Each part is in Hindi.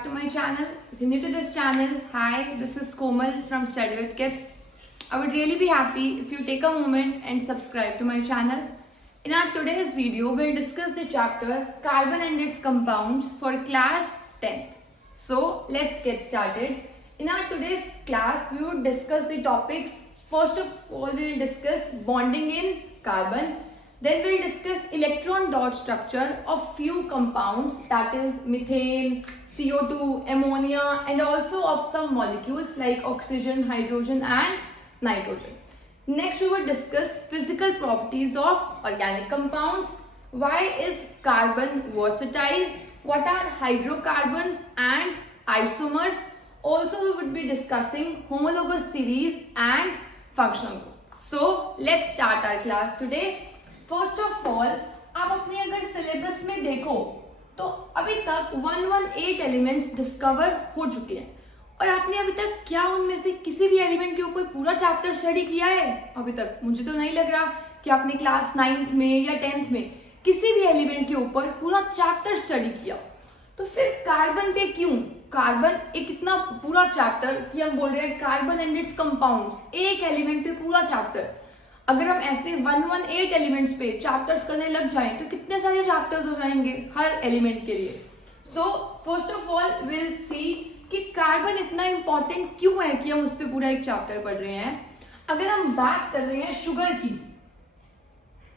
back to my channel. If you're new to this channel, hi, this is Komal from Study with Kips. I would really be happy if you take a moment and subscribe to my channel. In our today's video, we'll discuss the chapter Carbon and its Compounds for class 10th. So let's get started. In our today's class, we would discuss the topics. First of all, we'll discuss bonding in carbon. Then we'll discuss electron dot structure of few compounds, that is methane, CO2, ammonia, and also of some molecules like oxygen, hydrogen and nitrogen. Next we will discuss physical properties of organic compounds. Why is carbon versatile? What are hydrocarbons and isomers? Also we would be discussing homologous series and functional group. So let's start our class today. First of all आप अपने अगर सिलेबस में देखो तो अभी तक 118 एलिमेंट्स डिस्कवर हो चुके हैं और आपने अभी तक क्या उनमें से किसी भी एलिमेंट के ऊपर पूरा चैप्टर स्टडी किया है? अभी तक मुझे तो नहीं लग रहा कि आपने क्लास 9th में या 10th में किसी भी एलिमेंट के ऊपर पूरा चैप्टर स्टडी किया। तो फिर कार्बन पे क्यों? कार्बन एक इतना पूरा चैप्टर कि हम बोल रहे हैं कार्बन एंड इट्स कंपाउंड्स, एक एलिमेंट पे पूरा चैप्टर। अगर हम ऐसे 118 एलिमेंट्स पे चैप्टर्स करने लग जाएं तो कितने सारे चैप्टर्स हो जाएंगे हर एलिमेंट के लिए। So first of all will see कि कार्बन इतना इंपॉर्टेंट क्यों है कि हम उस पर पूरा एक चैप्टर पढ़ रहे हैं। अगर हम बात कर रहे हैं शुगर की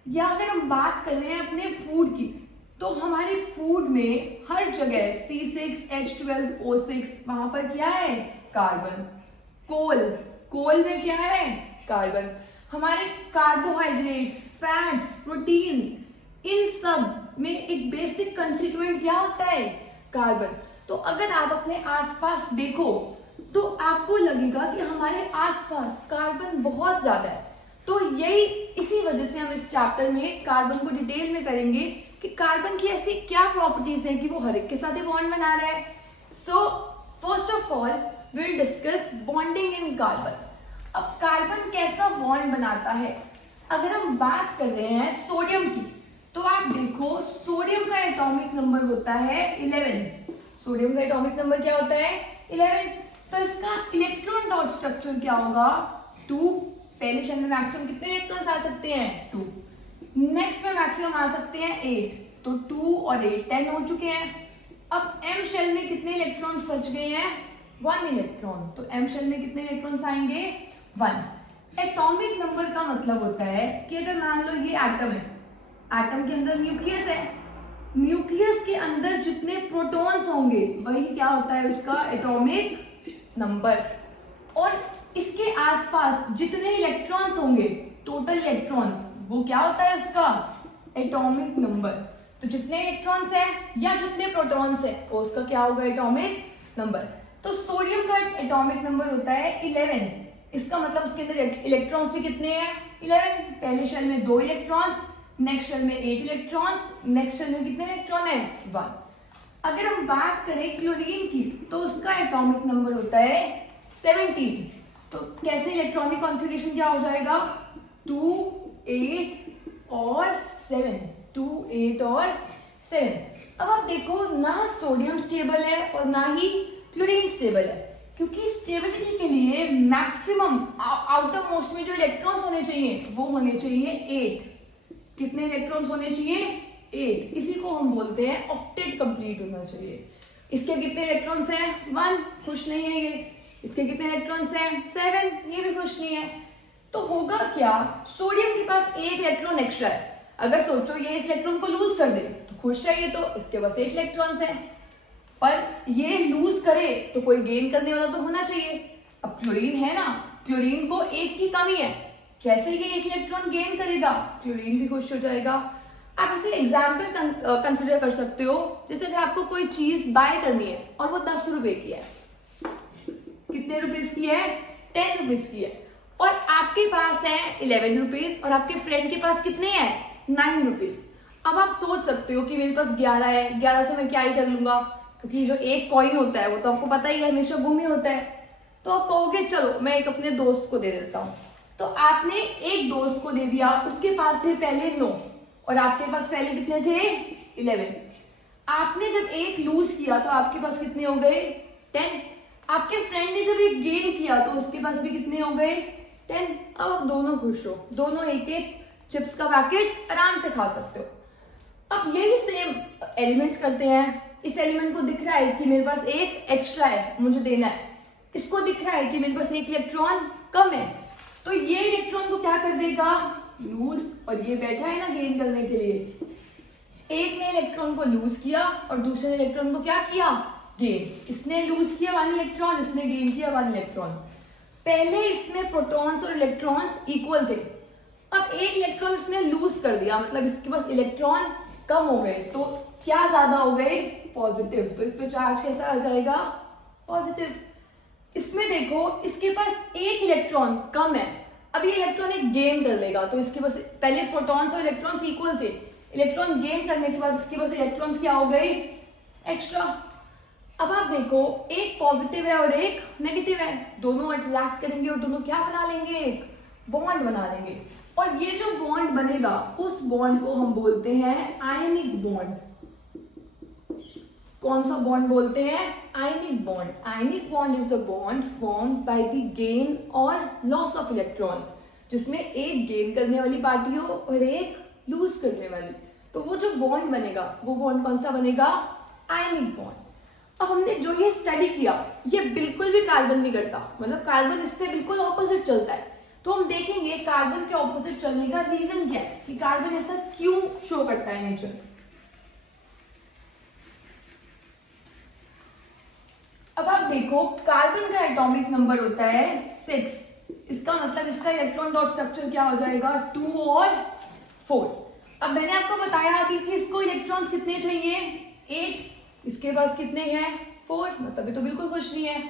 या अगर हम बात कर रहे हैं अपने फूड की, तो हमारे फूड में हर जगह C6H12O6 वहां पर क्या है? कार्बन। कोल में क्या है? कार्बन। हमारे कार्बोहाइड्रेट्स, फैट्स, प्रोटीन्स, इन सब में एक बेसिक कंस्टिट्यूएंट क्या होता है? कार्बन। तो अगर आप अपने आसपास देखो तो आपको लगेगा कि हमारे आसपास कार्बन बहुत ज्यादा है। तो यही इसी वजह से हम इस चैप्टर में कार्बन को डिटेल में करेंगे कि कार्बन की ऐसी क्या प्रॉपर्टीज है कि वो हर एक के साथ बॉन्ड बना रहा है। So first of all will discuss bonding in carbon. अब कार्बन कैसा बॉन्ड बनाता है? अगर हम बात कर रहे हैं सोडियम की, तो आप देखो सोडियम का एटॉमिक नंबर होता है 11। सोडियम का एटॉमिक नंबर क्या होता है? 11। तो इसका इलेक्ट्रॉन डॉट स्ट्रक्चर क्या होगा? 2। पहले शेल में मैक्सिमम कितने इलेक्ट्रॉन्स आ सकते हैं? 2। नेक्स्ट में मैक्सिमम आ सकते हैं 8। तो 2 और 8 10 हो चुके हैं। अब एम शेल में कितने इलेक्ट्रॉन्स बच गए हैं? 1 इलेक्ट्रॉन। तो एम शेल में कितने इलेक्ट्रॉन्स आएंगे? 1। एटॉमिक नंबर का मतलब होता है कि अगर मान लो ये एटम है, एटम के अंदर न्यूक्लियस है, न्यूक्लियस के अंदर जितने प्रोटॉन्स होंगे वही क्या होता है? उसका एटॉमिक नंबर। और इसके आसपास जितने इलेक्ट्रॉन्स होंगे, टोटल इलेक्ट्रॉन्स, वो क्या होता है? उसका एटॉमिक नंबर। तो जितने इलेक्ट्रॉन्स है या जितने प्रोटॉन्स है वो उसका क्या होगा? Atomic number. तो सोडियम का एटॉमिक नंबर होता है 11। इसका मतलब उसके अंदर इलेक्ट्रॉन्स भी कितने हैं? 11। पहले शेल में 2 इलेक्ट्रॉन्स, नेक्स्ट शेल में 8 इलेक्ट्रॉन्स, नेक्स्ट शेल में कितने इलेक्ट्रॉन है? 1। अगर हम बात करें क्लोरीन की, तो उसका एटॉमिक नंबर होता है 17। तो कैसे इलेक्ट्रॉनिक कॉन्फ़िगरेशन क्या हो जाएगा? 2 8 और 7। 2 8 और 7। अब आप देखो ना सोडियम स्टेबल है और ना ही क्लोरीन स्टेबल है, क्योंकि स्टेबिलिटी के लिए मैक्सिमम आउटर मोस्ट में जो इलेक्ट्रॉन्स होने चाहिए वो होने चाहिए 8। कितने इलेक्ट्रॉन्स होने चाहिए? 8। इसी को हम बोलते हैं ऑक्टेट कंप्लीट होना चाहिए। इसके कितने इलेक्ट्रॉन्स हैं? 1। खुश नहीं है ये। इसके कितने इलेक्ट्रॉन्स हैं? 7। ये भी खुश नहीं है। तो होगा क्या? सोडियम के पास 1 इलेक्ट्रॉन एक्स्ट्रा है। अगर सोचो ये इस इलेक्ट्रॉन को लूज कर दे तो खुश है ये, तो इसके पास 8 इलेक्ट्रॉन्स है। पर ये लूज करे तो कोई गेन करने वाला तो होना चाहिए। अब क्लोरीन है ना, क्लोरीन को 1 की कमी है, जैसे ये 1 इलेक्ट्रॉन गेन करेगा क्लोरीन भी खुश हो जाएगा। आप इसे एग्जाम्पल कंसिडर कर सकते हो। जैसे अगर आपको कोई चीज बाय करनी है और वो 10 रुपए की है, कितने रुपीज की है? 10 रुपीज की है, और आपके पास है 11 रुपीज और आपके फ्रेंड के पास कितने हैं? 9 रुपीज। अब आप सोच सकते हो कि मेरे पास 11 है, 11 से मैं क्या ही कर लूंगा, क्योंकि जो एक कॉइन होता है वो तो आपको पता ही है हमेशा गुम ही होता है। तो आप कहोगे चलो मैं एक अपने दोस्त को दे देता हूँ। तो आपने एक दोस्त को दे दिया, उसके पास थे पहले 9 और आपके पास पहले कितने थे? 11। आपने जब एक लूज किया तो आपके पास कितने हो गए 10। आपके फ्रेंड ने जब एक गेन किया तो उसके पास भी कितने हो गए 10। अब आप दोनों खुश हो, दोनों एक एक चिप्स का पैकेट आराम से खा सकते हो। अब यही सेम एलिमेंट्स करते हैं। इस एलिमेंट को दिख रहा है कि मेरे पास एक एक्स्ट्रा है, मुझे देना है। इसको दिख रहा है कि मेरे पास एक इलेक्ट्रॉन कम है, तो ये इलेक्ट्रॉन को क्या कर देगा लूज, और ये बैठा है ना गेन करने के लिए। एक ने इलेक्ट्रॉन को लूज किया और दूसरे ने इलेक्ट्रॉन को क्या किया गेन। इसने लूज किया 1 इलेक्ट्रॉन, इसने गेन किया 1 इलेक्ट्रॉन। पहले इसमें प्रोटॉन्स और इलेक्ट्रॉन्स इक्वल थे। अब एक इलेक्ट्रॉन इसने लूज कर दिया, मतलब इसके पास इलेक्ट्रॉन कम हो गए, तो क्या ज्यादा हो गए पॉजिटिव, तो इस पे चार्ज कैसा आ जाएगा पॉजिटिव। इसमें देखो इसके पास एक इलेक्ट्रॉन कम है, अब ये इलेक्ट्रॉन एक गेन कर लेगा, तो इसके पास पहले प्रोटॉन्स और इलेक्ट्रॉन्स इक्वल थे, इलेक्ट्रॉन गेन करने के बाद इसके पास इलेक्ट्रॉन्स क्या हो गए एक्स्ट्रा। अब आप देखो एक पॉजिटिव है और एक नेगेटिव है, दोनों अट्रैक्ट करेंगे और दोनों क्या बना लेंगे एक बॉन्ड बना लेंगे, और ये जो बॉन्ड बनेगा उस बॉन्ड को हम बोलते हैं आयनिक बॉन्ड। कौन सा बॉन्ड बोलते हैं ionic bond. Ionic bond is a bond formed by the gain और लॉस ऑफ इलेक्ट्रॉन्स, जिसमें एक गेन करने वाली पार्टी हो और एक लूज करने वाली। तो वो जो बॉन्ड बनेगा वो बॉन्ड कौन सा बनेगा आयनिक बॉन्ड। अब हमने जो ये स्टडी किया ये बिल्कुल भी कार्बन नहीं करता, मतलब कार्बन इससे बिल्कुल ऑपोजिट चलता है। तो हम देखेंगे कार्बन के ऑपोजिट चलने का रीजन क्या है, कि कार्बन ऐसा क्यों शो करता है नेचर। अब आप देखो कार्बन का एटॉमिक नंबर होता है 6, इसका मतलब इसका इलेक्ट्रॉन डॉट स्ट्रक्चर क्या हो जाएगा 2 और 4। अब मैंने आपको बताया अभी कि इसको इलेक्ट्रॉन्स कितने चाहिए 8, इसके पास कितने हैं 4, मतलब ये तो बिल्कुल खुश नहीं है।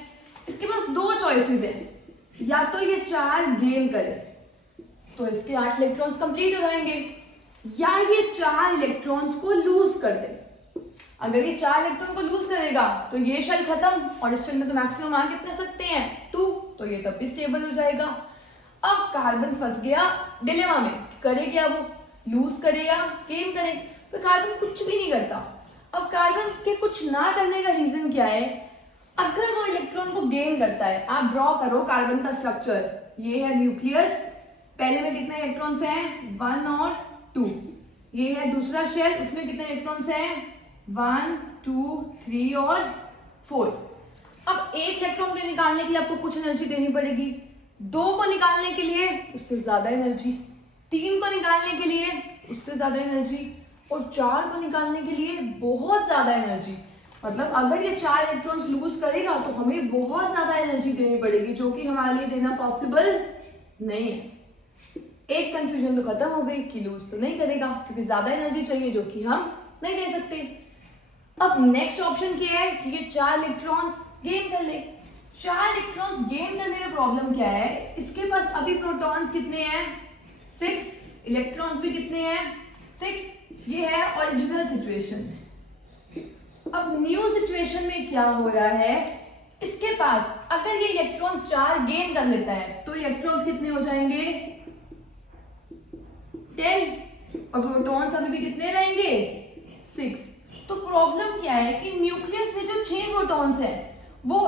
इसके पास 2 चॉइसेस हैं, या तो ये 4 गेन करे तो इसके 8 इलेक्ट्रॉन्स कंप्लीट हो जाएंगे, या ये 4 इलेक्ट्रॉन्स को लूज कर दे। अगर ये 4 इलेक्ट्रॉन को लूज करेगा तो ये शेल खत्म, और इस शेल में तो मैक्सिमम आ कितने सकते हैं 2, तो ये तब भी स्टेबल हो जाएगा। अब कार्बन फंस गया डिलेमा में, करे क्या वो लूज करेगा गेन करे, तो कार्बन कुछ भी नहीं करता। अब कार्बन के कुछ ना करने का रीजन क्या है, अगर वो इलेक्ट्रॉन को गेन करता है, आप ड्रॉ करो कार्बन का स्ट्रक्चर, ये है न्यूक्लियस, पहले में कितने इलेक्ट्रॉन्स हैं 1 और 2, ये है दूसरा शेल, उसमें कितने इलेक्ट्रॉन्स हैं 1 2 3 और 4। अब एक इलेक्ट्रॉन को निकालने के लिए आपको कुछ एनर्जी देनी पड़ेगी, 2 को निकालने के लिए उससे ज्यादा एनर्जी, 3 को निकालने के लिए उससे ज्यादा एनर्जी, और 4 को निकालने के लिए बहुत ज्यादा एनर्जी। मतलब अगर ये 4 इलेक्ट्रॉन्स लूज करेगा तो हमें बहुत ज्यादा एनर्जी देनी पड़ेगी, जो कि हमारे लिए देना पॉसिबल नहीं है। एक कंफ्यूजन तो खत्म हो गई कि लूज तो नहीं करेगा क्योंकि ज्यादा एनर्जी चाहिए, जो कि हम नहीं दे सकते। अब नेक्स्ट ऑप्शन क्या है कि ये 4 इलेक्ट्रॉन्स गेन कर ले। 4 इलेक्ट्रॉन्स गेन करने में प्रॉब्लम क्या है, इसके पास अभी प्रोटॉन्स कितने हैं 6, इलेक्ट्रॉन्स भी कितने हैं 6, ये है ओरिजिनल सिचुएशन। अब न्यू सिचुएशन में क्या हो रहा है, इसके पास अगर ये इलेक्ट्रॉन्स 4 गेन कर लेता है तो इलेक्ट्रॉन्स कितने हो जाएंगे 10, और प्रोटॉन्स अभी भी कितने रहेंगे 6। तो प्रॉब्लम क्या है कि न्यूक्लियस में जो 6 प्रोटॉन्स हैं वो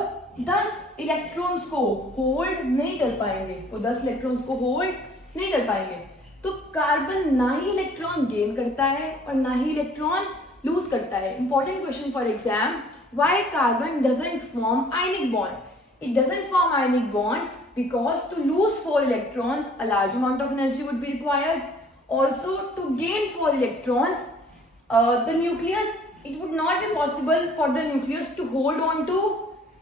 10 इलेक्ट्रॉन्स को होल्ड नहीं कर पाएंगे, वो 10 इलेक्ट्रॉन्स को होल्ड नहीं कर पाएंगे। तो कार्बन ना ही इलेक्ट्रॉन गेन करता है और ना ही इलेक्ट्रॉन लूज करता है। Important question for exam, why carbon doesn't form ionic bond. It doesn't form ionic bond because to lose 4 electrons a large amount of energy would be required. Also to gain 4 electrons the nucleus, it would not be possible for the nucleus to hold on to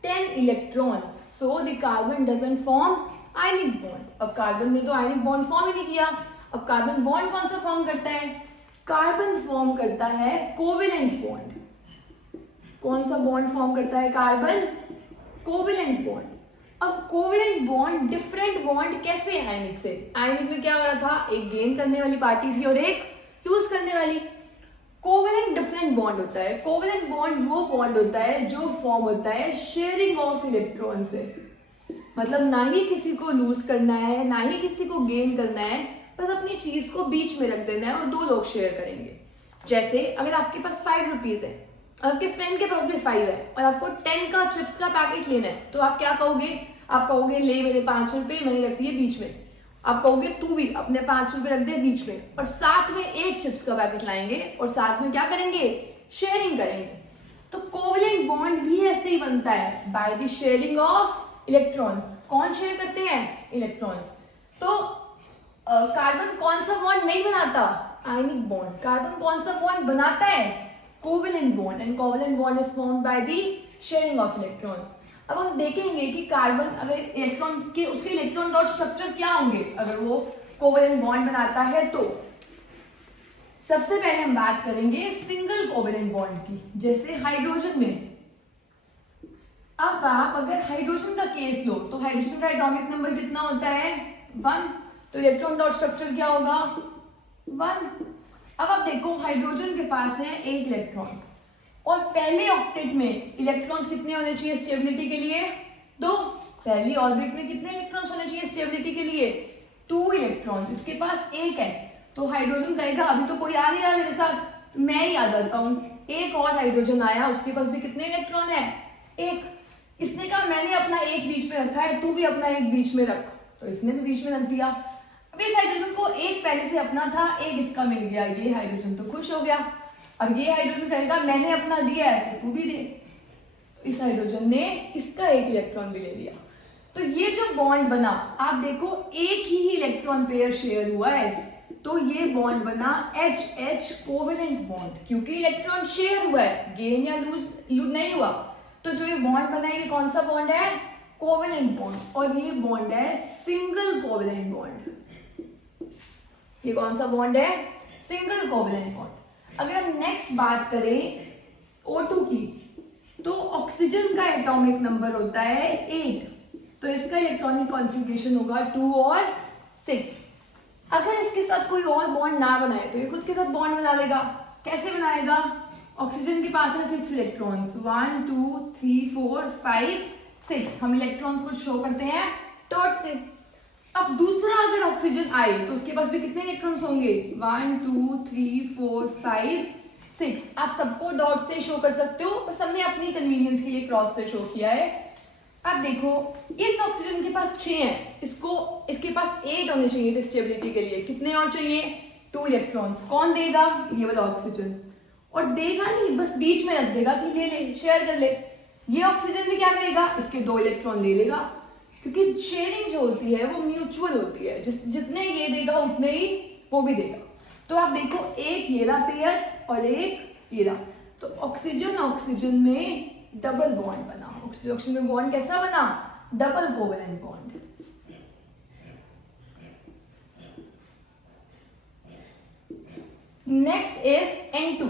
10 electrons, so the carbon doesn't form ionic bond. अब कार्बन ने तो ionic bond फॉर्म ही नहीं किया। अब कार्बन बॉन्ड कौन सा फॉर्म करता है, कार्बन फॉर्म करता है कोवेलेंट बॉन्ड। कौन सा बॉन्ड फॉर्म करता है कार्बन, कोवेलेंट बॉन्ड। अब कोवेलेंट बॉन्ड डिफरेंट बॉन्ड कैसे है आयनिक से। आयनिक में क्या हो रहा था, एक गेन करने वाली पार्टी थी और एक लूज करने वाली। कोवेलेंट डिफरेंट बॉन्ड होता है। कोवेलेंट बॉन्ड वो बॉन्ड होता है जो फॉर्म होता है शेयरिंग ऑफ इलेक्ट्रॉन से, मतलब ना ही किसी को लूज करना है ना ही किसी को गेन करना है, बस अपनी चीज को बीच में रख देना है और 2 लोग शेयर करेंगे। जैसे अगर आपके पास 5 रुपीज है आपके फ्रेंड के पास भी 5 है और आपको 10 का चिप्स का पैकेट लेना है, तो आप क्या कहोगे? आप कहोगे ले मेरे 5 रुपए, मैंने रख दिए बीच में। आप कहोगे तू भी अपने 5 रुपए रख दे बीच में, और साथ में एक चिप्स का पैकेट लाएंगे और साथ में क्या करेंगे? शेयरिंग करेंगे। तो कोवेलेंट बॉन्ड भी ऐसे ही बनता है, by the sharing of electrons. कौन शेयर करते हैं? इलेक्ट्रॉन्स। तो कार्बन कौन सा बॉन्ड नहीं बनाता? Ionic bond. कार्बन कौन सा बॉन्ड बनाता है? Covalent bond. And covalent bond is formed by the sharing of electrons. अब हम देखेंगे कि कार्बन अगर इलेक्ट्रॉन के उसके इलेक्ट्रॉन डॉट स्ट्रक्चर क्या होंगे अगर वो कोवेलेंट बॉन्ड बनाता है। तो सबसे पहले हम बात करेंगे सिंगल कोवेलेंट बॉन्ड की, जैसे हाइड्रोजन में। अब आप अगर हाइड्रोजन का केस लो तो हाइड्रोजन का एटॉमिक नंबर कितना होता है? 1। तो इलेक्ट्रॉन डॉट स्ट्रक्चर क्या होगा? 1। अब आप देखो हाइड्रोजन के पास है 1 इलेक्ट्रॉन, और पहले ऑक्टेट में इलेक्ट्रॉन्स कितने होने चाहिए स्टेबिलिटी के लिए? 2। पहली ऑर्बिट में कितने इलेक्ट्रॉन्स होने चाहिए स्टेबिलिटी के लिए? 2 इलेक्ट्रॉन्स। इसके पास 1 है, तो हाइड्रोजन कहेगा अभी तो कोई आ नहीं रहा मेरे साथ, मैं ही आ जाता हूँ। एक और हाइड्रोजन आया, उसके पास भी कितने इलेक्ट्रॉन है? 1। इसने कहा मैंने अपना 1 बीच में रखा है, तू भी अपना 1 बीच में रख, तो इसने भी बीच में रख दिया। अब इस हाइड्रोजन को 1 पहले से अपना था, 1 इसका मिल गया, ये हाइड्रोजन तो खुश हो गया। अब ये हाइड्रोजन कहेगा मैंने अपना दिया है तो तू भी दे, तो इस हाइड्रोजन ने इसका 1 इलेक्ट्रॉन भी ले लिया। तो ये जो बॉन्ड बना, आप देखो एक ही इलेक्ट्रॉन पेयर शेयर हुआ है, तो ये बॉन्ड बना H कोवेलेंट बॉन्ड, क्योंकि इलेक्ट्रॉन शेयर हुआ है, गेन या लूज नहीं हुआ। तो जो ये बॉन्ड बना है ये कौन सा बॉन्ड है? Covalent bond. और ये बॉन्ड है सिंगल कोवेलेंट बॉन्ड। ये कौन सा बॉन्ड है? Single covalent bond. अगर हम नेक्स्ट बात करें O2 की, तो ऑक्सीजन का एटॉमिक नंबर होता है 8, तो इसका इलेक्ट्रॉनिक कॉन्फ़िगरेशन होगा 2 और 6। अगर इसके साथ कोई और बॉन्ड ना बनाए तो ये खुद के साथ बॉन्ड बना लेगा। कैसे बनाएगा? ऑक्सीजन के पास है 6 इलेक्ट्रॉन्स, 1 2 3 4 5 6। हम इलेक्ट्रॉन्स को शो करते हैं डॉट से। अब दूसरा अगर ऑक्सीजन आए तो उसके पास भी कितने इलेक्ट्रॉन्स होंगे? 1 2 3 4 5 6। आप सबको डॉट से शो कर सकते हो, बस हमने अपनी कन्वीनियंस के लिए क्रॉस से शो किया है। अब देखो इस ऑक्सीजन के पास 6 है, इसके पास 8 होने चाहिए थे स्टेबिलिटी के लिए। कितने और चाहिए? 2 इलेक्ट्रॉन्स। कौन देगा? ये वाला ऑक्सीजन। और देगा नहीं, बस बीच में रख देगा कि ले ले, शेयर कर ले। ये ऑक्सीजन भी क्या करेगा? इसके 2 इलेक्ट्रॉन ले लेगा, क्योंकि शेयरिंग जो होती है वो म्यूचुअल होती है, जितने ये देगा उतने ही वो भी देगा। तो आप देखो एक ये रहा पेयर और एक ये रहा, तो ऑक्सीजन में डबल बॉन्ड बना। ऑक्सीजन में बॉन्ड कैसा बना? Double covalent bond. Next is N2।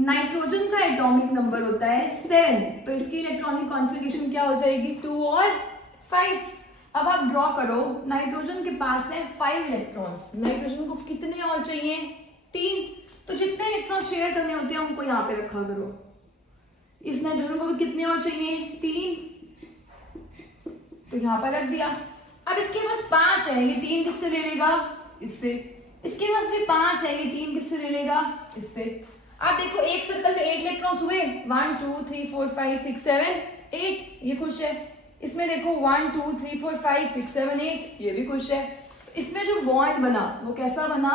Nitrogen का एटॉमिक नंबर होता है 7, तो इसकी इलेक्ट्रॉनिक कॉन्फ़िगरेशन क्या हो जाएगी? 2 और 5। अब आप ड्रॉ करो, नाइट्रोजन के पास है 5 इलेक्ट्रॉन्स। नाइट्रोजन को कितने और चाहिए? 3। तो जितने इलेक्ट्रॉन शेयर करने होते हैं उनको यहाँ पे रखा करो। इस नाइट्रोजन को भी कितने और चाहिए? 3, तो यहाँ पर रख दिया। अब इसके पास 5 है, ये 3 किससे ले लेगा? इससे। इसके पास भी 5 है, ये 3 किससे ले लेगा? इससे। आप देखो एक सर्कल में 8 इलेक्ट्रॉन्स हुए, 1 2 3 4 5 6 7 8, ये खुश है। इसमें देखो 1 2 3 4 5 6 7 8, ये भी खुश है। इसमें जो बॉन्ड बना वो कैसा बना?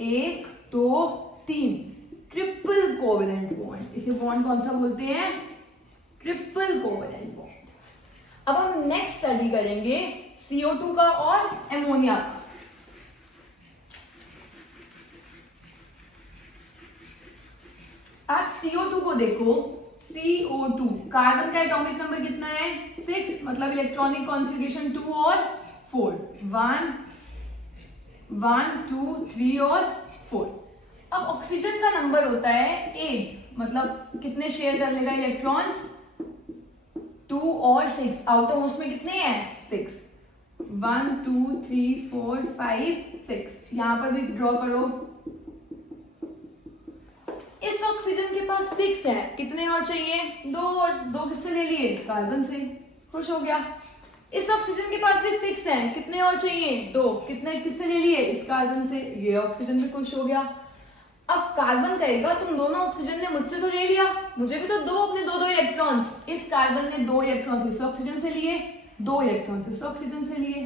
1 2 3, ट्रिपल कोवेलेंट बॉन्ड। इसे बॉन्ड कौन सा बोलते हैं? Triple covalent bond. अब हम नेक्स्ट स्टडी करेंगे CO2 का और एमोनिया का। आप CO2 को देखो, CO2 कार्बन का एटॉमिक नंबर कितना है? 6, मतलब इलेक्ट्रॉनिक कॉन्फ़िगरेशन 2 और 4, 1 1 2 3 और 4। अब ऑक्सीजन का नंबर होता है 8, मतलब कितने शेयर कर लेगा इलेक्ट्रॉन्स? 2 और 6। आउट ऑफ उसमें कितने हैं? 6। 1 2 3 4 5 6। यहां पर भी ड्रॉ करो। इस ऑक्सीजन के पास 6 है, कितने और चाहिए? 2, और 2 किससे ले लिए? कार्बन से। खुश हो गया। इस ऑक्सीजन के पास भी 6 है, कितने और चाहिए? 2, कितने किससे ले लिए? इस कार्बन से। ये ऑक्सीजन भी खुश हो गया। अब कार्बन कहेगा तुम दोनों ऑक्सीजन ने मुझसे तो ले लिया, मुझे भी तो दो अपने दो दो इलेक्ट्रॉन्स। इस कार्बन ने 2 इलेक्ट्रॉन्स इस ऑक्सीजन से लिए, 2 इलेक्ट्रॉन्स इस ऑक्सीजन से लिए।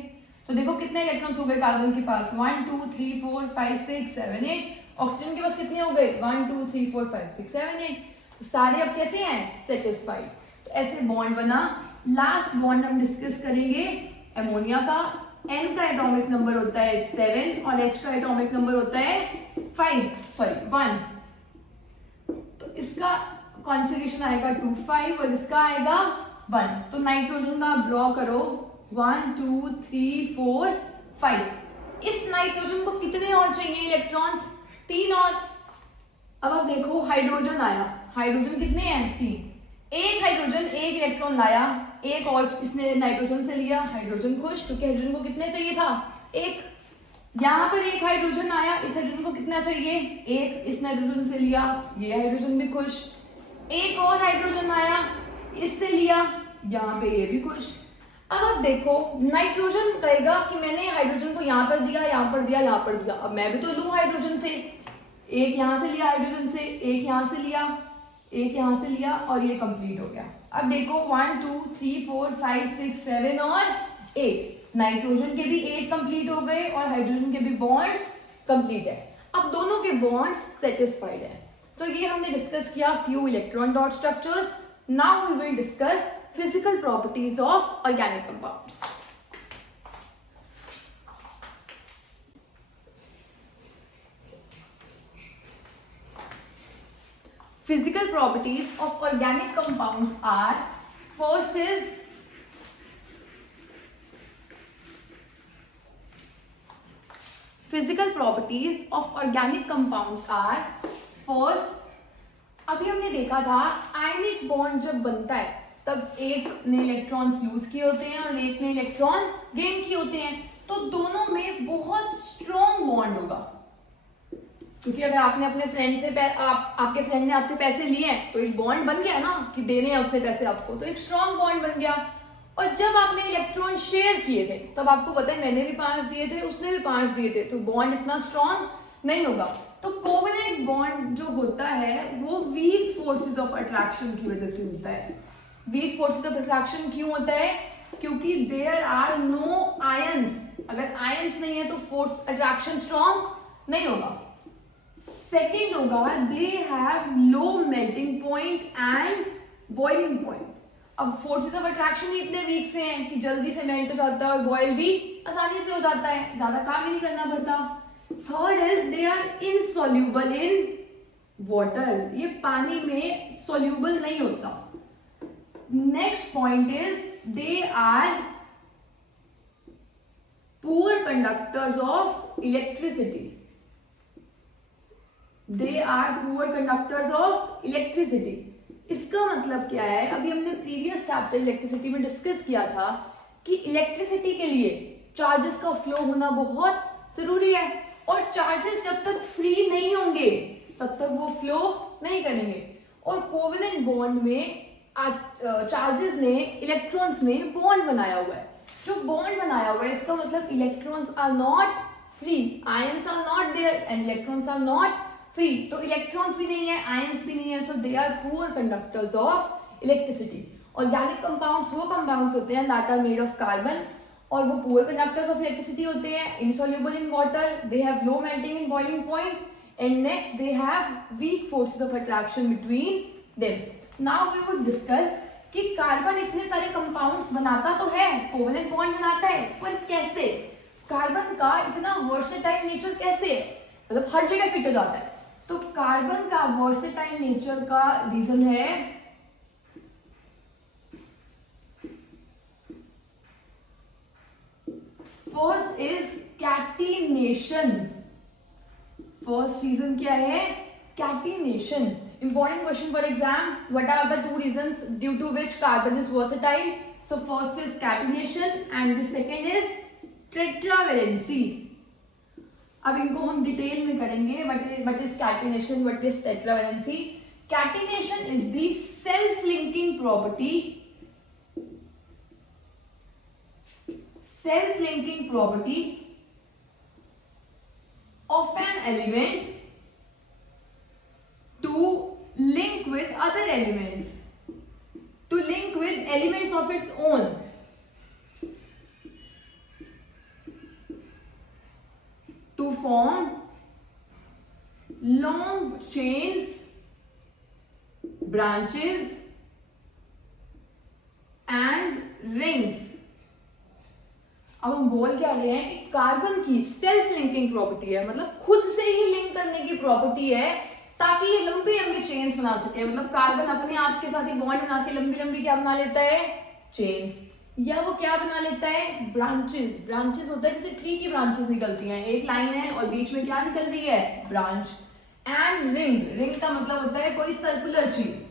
तो देखो कितने इलेक्ट्रॉन्स हो गए कार्बन के पास, 1 2 3 4 5 6 7 8। ऑक्सीजन के पास कितने हो गए, 1 2 3 4 5 6 7 8। सारे अब कैसे हैं, सेटिस्फाइड। तो ऐसे बॉन्ड बना। लास्ट बॉन्ड हम डिस्कस करेंगे एमोनिया का। N का एटॉमिक नंबर होता है 7 और H का एटॉमिक नंबर होता है 1। तो इसका कॉन्फ़िगरेशन आएगा 2 5 और इसका आएगा 1। तो नाइट्रोजन का ड्रॉ करो 1 2 3 4 5। इस नाइट्रोजन को कितने और चाहिए इलेक्ट्रॉन्स, 3 और। अब आप देखो हाइड्रोजन आया, हाइड्रोजन कितने हैं, 3। एक हाइड्रोजन एक इलेक्ट्रॉन लाया, एक और इसने नाइट्रोजन से लिया, हाइड्रोजन खुश क्योंकि हाइड्रोजन को कितने चाहिए था, एक। यहाँ पर एक हाइड्रोजन आया, इस हाइड्रोजन को कितना चाहिए, एक, इस नाइट्रोजन से लिया, ये हाइड्रोजन भी खुश। एक और हाइड्रोजन आया, इससे लिया, यहाँ पे ये भी खुश। अब आप देखो नाइट्रोजन कहेगा कि मैंने हाइड्रोजन को यहाँ पर दिया, यहाँ पर दिया, यहाँ पर दिया, अब मैं भी तो लूं हाइड्रोजन से। एक यहाँ से लिया हाइड्रोजन से, एक यहाँ से लिया, एक यहाँ से लिया और ये कंप्लीट हो गया। अब देखो 1 2 3 4 5 6 7 और 8। नाइट्रोजन के भी 8 कंप्लीट हो गए और हाइड्रोजन के भी बॉन्ड्स कंप्लीट है। अब दोनों के बॉन्ड्स सेटिस्फाइड है। सो ये हमने डिस्कस किया few electron dot structures. Now we will discuss physical properties of organic compounds. Physical properties of organic compounds are, first is physical properties of organic compounds are, first, अभी हमने देखा था आयनिक बॉन्ड जब बनता है तब एक ने इलेक्ट्रॉन्स लूज किए होते हैं और एक ने इलेक्ट्रॉन्स गेन किए होते हैं, तो दोनों में बहुत स्ट्रॉन्ग बॉन्ड होगा। क्योंकि अगर आपने अपने फ्रेंड से आपके फ्रेंड ने आपसे पैसे लिए हैं तो एक बॉन्ड बन गया ना कि देने हैं उसने पैसे आपको, तो एक स्ट्रॉन्ग बॉन्ड बन गया। और जब आपने इलेक्ट्रॉन शेयर किए थे तब आपको पता है मैंने भी 5 दिए थे, उसने भी 5 दिए थे, तो बॉन्ड इतना स्ट्रॉन्ग नहीं होगा। तो कोवेलेंट बॉन्ड जो होता है वो वीक फोर्सेस ऑफ अट्रैक्शन की वजह से होता है। वीक फोर्सेस ऑफ अट्रैक्शन क्यों होता है, क्योंकि देयर आर नो आयंस। अगर आयंस नहीं है तो फोर्स अट्रैक्शन स्ट्रॉन्ग नहीं होगा। सेकेंड होगा दे have low melting point and boiling point. अब फोर्सेस ऑफ अट्रैक्शन ही इतने वीक से हैं कि जल्दी से मेल्ट हो जाता है और बॉयल भी आसानी से हो जाता है, ज्यादा काम ही नहीं करना पड़ता। Third is they are insoluble in water, ये पानी में सॉल्यूबल नहीं होता। Next point is they are poor conductors of electricity, they are poor conductors of electricity. इसका मतलब क्या है, अभी हमने प्रीवियस चैप्टर इलेक्ट्रिसिटी में डिस्कस किया था कि इलेक्ट्रिसिटी के लिए चार्जेस का फ्लो होना बहुत जरूरी है, और चार्जेस जब तक फ्री नहीं होंगे तब तक वो फ्लो नहीं करेंगे। और कोवेलेंट बॉन्ड में चार्जेस ने, इलेक्ट्रॉन्स ने बॉन्ड बनाया हुआ है। जो बॉन्ड बनाया हुआ है इसका मतलब electrons are not free, ions are not there and electrons are not free. तो इलेक्ट्रॉन्स भी नहीं है, आयंस भी नहीं है, so they are poor conductors of electricity. Organic compounds वो कंपाउंड्स होते हैं that are made of carbon, और वो पुअर कंडक्टर्स ऑफ इलेक्ट्रिसिटी होते हैं, insoluble in water, they have low melting and boiling point, and next they have weak forces of attraction between them. Now we would discuss कि कार्बन इतने सारे कंपाउंड्स बनाता तो है, कोवेलेंट बॉन्ड बनाता है, पर कैसे? कार्बन का इतना वर्सेटाइल नेचर कैसे है, मतलब हर जगह फिट हो जाता है। तो कार्बन का वर्सेटाइल नेचर का रीजन है first is catenation. First reason क्या है? Catenation. Important question for exam. What are the two reasons due to which carbon is versatile? So first is catenation and the second is tetravalency. अब इनको हम डिटेल में करेंगे. What is catenation? What is tetravalency? Catenation is the self-linking property. Self-linking property of an element of its own. To form long chains, branches and rings. अब हम बोल क्या रहे हैं कि कार्बन की सेल्फ लिंकिंग प्रॉपर्टी है, मतलब खुद से ही लिंक करने की प्रॉपर्टी है ताकि ये लंबी लंबी चेन्स बना सके। मतलब कार्बन अपने आप के साथ ही बॉन्ड बना के लंबी लंबी क्या बना लेता है, चेन्स, या वो क्या बना लेता है, ब्रांचेस। ब्रांचेस होता है जैसे ट्री की ब्रांचेस निकलती हैं, एक लाइन है और बीच में क्या निकल रही है, ब्रांच। एंड रिंग, रिंग का मतलब होता है कोई सर्कुलर चीज।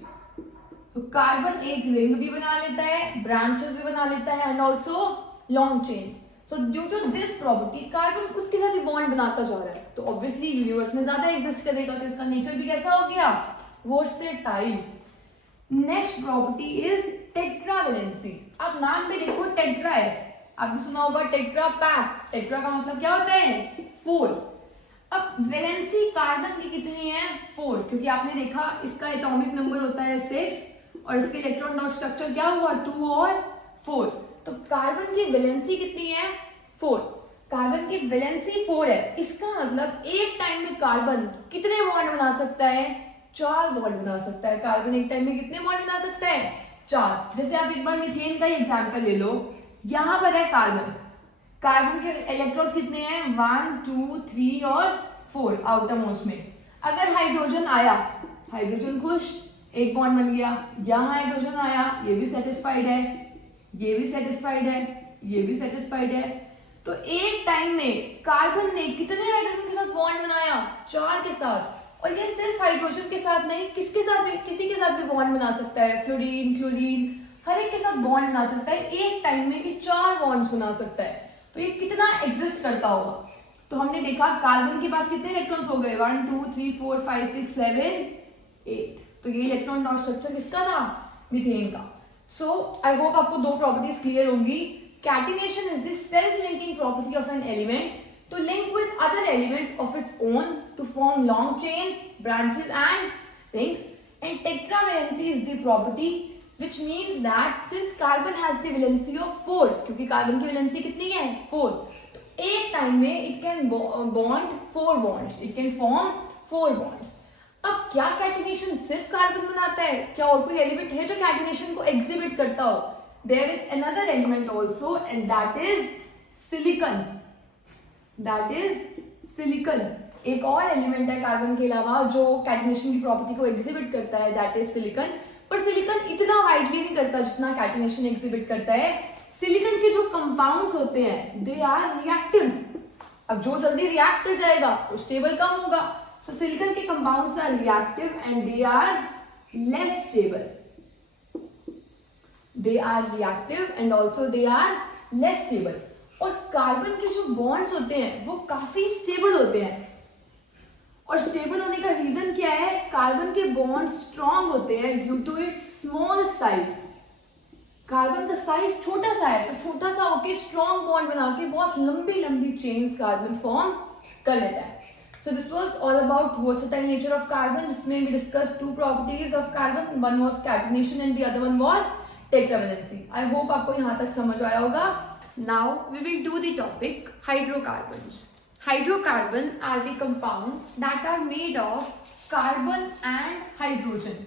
तो कार्बन एक रिंग भी बना लेता है, ब्रांचेस भी बना लेता है and also long chains. So due to this property carbon खुद के साथ ही बॉन्ड बनाता जा रहा है, तो ऑब्वियसली यूनिवर्स में ज्यादा एग्जिस्ट करेगा, तो इसका नेचर भी कैसा हो गया, versatile. Next property is tetravalency. आप नाम पे देखो टेट्रा है, आपने सुना होगा टेट्रा पैक। टेट्रा का मतलब क्या होता है, 4। अब वैलेंसी कार्बन की कितनी है, 4, क्योंकि आपने देखा इसका एटॉमिक नंबर होता है 6 और इसके इलेक्ट्रॉन डॉट स्ट्रक्चर क्या हुआ, 2 और 4। तो कार्बन की वैलेंसी कितनी है, 4। कार्बन की वैलेंसी 4 है, इसका मतलब एक टाइम में कार्बन कितने बॉन्ड बना सकता है, 4 बॉन्ड बना सकता है। कार्बन एक टाइम में कितने बॉन्ड बना सकता है, 4। जैसे आप एक बार मीथेन का ही एग्जांपल ले लो, यहां पर है कार्बन, कार्बन के इलेक्ट्रॉन्स कितने हैं, 1 2 3 और 4 आउटर मोस्ट में। अगर हाइड्रोजन आया, हाइड्रोजन खुश, एक बॉन्ड बन गया, यहाँ हाइड्रोजन आया, ये भी सेटिस्फाइड है, ये भी सेटिस्फाइड है, ये भी सेटिस्फाइड है। तो एक टाइम में कार्बन ने कितने हाइड्रोजन के साथ बॉन्ड बनाया, 4 के साथ। और ये सिर्फ हाइड्रोजन के साथ नहीं, किसके साथ भी, किसी के साथ भी बॉन्ड बना सकता है, फ्लोरीन, क्लोरीन, हर एक के साथ बॉन्ड बना सकता है एक टाइम में, कि 4 बॉन्ड्स बना सकता है। तो ये कितना एग्जिस्ट करता होगा। तो हमने देखा कार्बन के पास कितने इलेक्ट्रॉन्स हो गए, 1 2 3 4 5 6 7 8। तो ये इलेक्ट्रॉन डॉट स्ट्रक्चर किसका था, मीथेन का। सो आई होप आपको 2 प्रॉपर्टीज क्लियर होंगी। Catenation is the self linking property of an element to link with other elements of its own to form long chains, branches and rings. And tetravalency is the property which means that since carbon has the valency of 4, क्योंकि कार्बन की वैलेंसी कितनी है, 4, तो एक टाइम में it can bond 4 bonds, it can form 4 bonds. अब क्या कैटिनेशन सिर्फ कार्बन बनाता है, क्या और कोई एलिमेंट है जो कैटिनेशन को एग्जिबिट करता हो? There is another element also and that is silicon. That is silicon. एक और एलिमेंट है कार्बन के अलावा जो कैटिनेशन की प्रॉपर्टी को एग्जिबिट करता है, दैट इज सिलिकन। पर सिलिकन इतना वाइडली नहीं करता जितना कैटिनेशन एग्जिबिट करता है। सिलिकन के जो कंपाउंड्स होते हैं दे आर रिएक्टिव। अब जो जल्दी रिएक्ट कर जाएगा वो स्टेबल कम होगा। सो सिलिकन के compounds are reactive and they are less stable. They are reactive and also they are less stable. और कार्बन के जो बॉन्ड्स होते हैं वो काफी स्टेबल होते हैं। और स्टेबल होने का रीजन क्या है? कार्बन के बॉन्ड स्ट्रॉन्ग होते हैं due to its small size. Carbon का साइज छोटा सा है, तो छोटा सा होके स्ट्रॉन्ग बॉन्ड बना के बहुत लंबी लंबी चेन्स कार्बन फॉर्म कर लेता है। So this was all about versatile nature of carbon, जिसमें we discussed 2 properties of carbon. One was catenation and the other one was tetravalency. I hope आपको यहाँ तक समझ आया होगा. Now we will do the topic hydrocarbons. Hydrocarbon are the compounds that are made of carbon and hydrogen.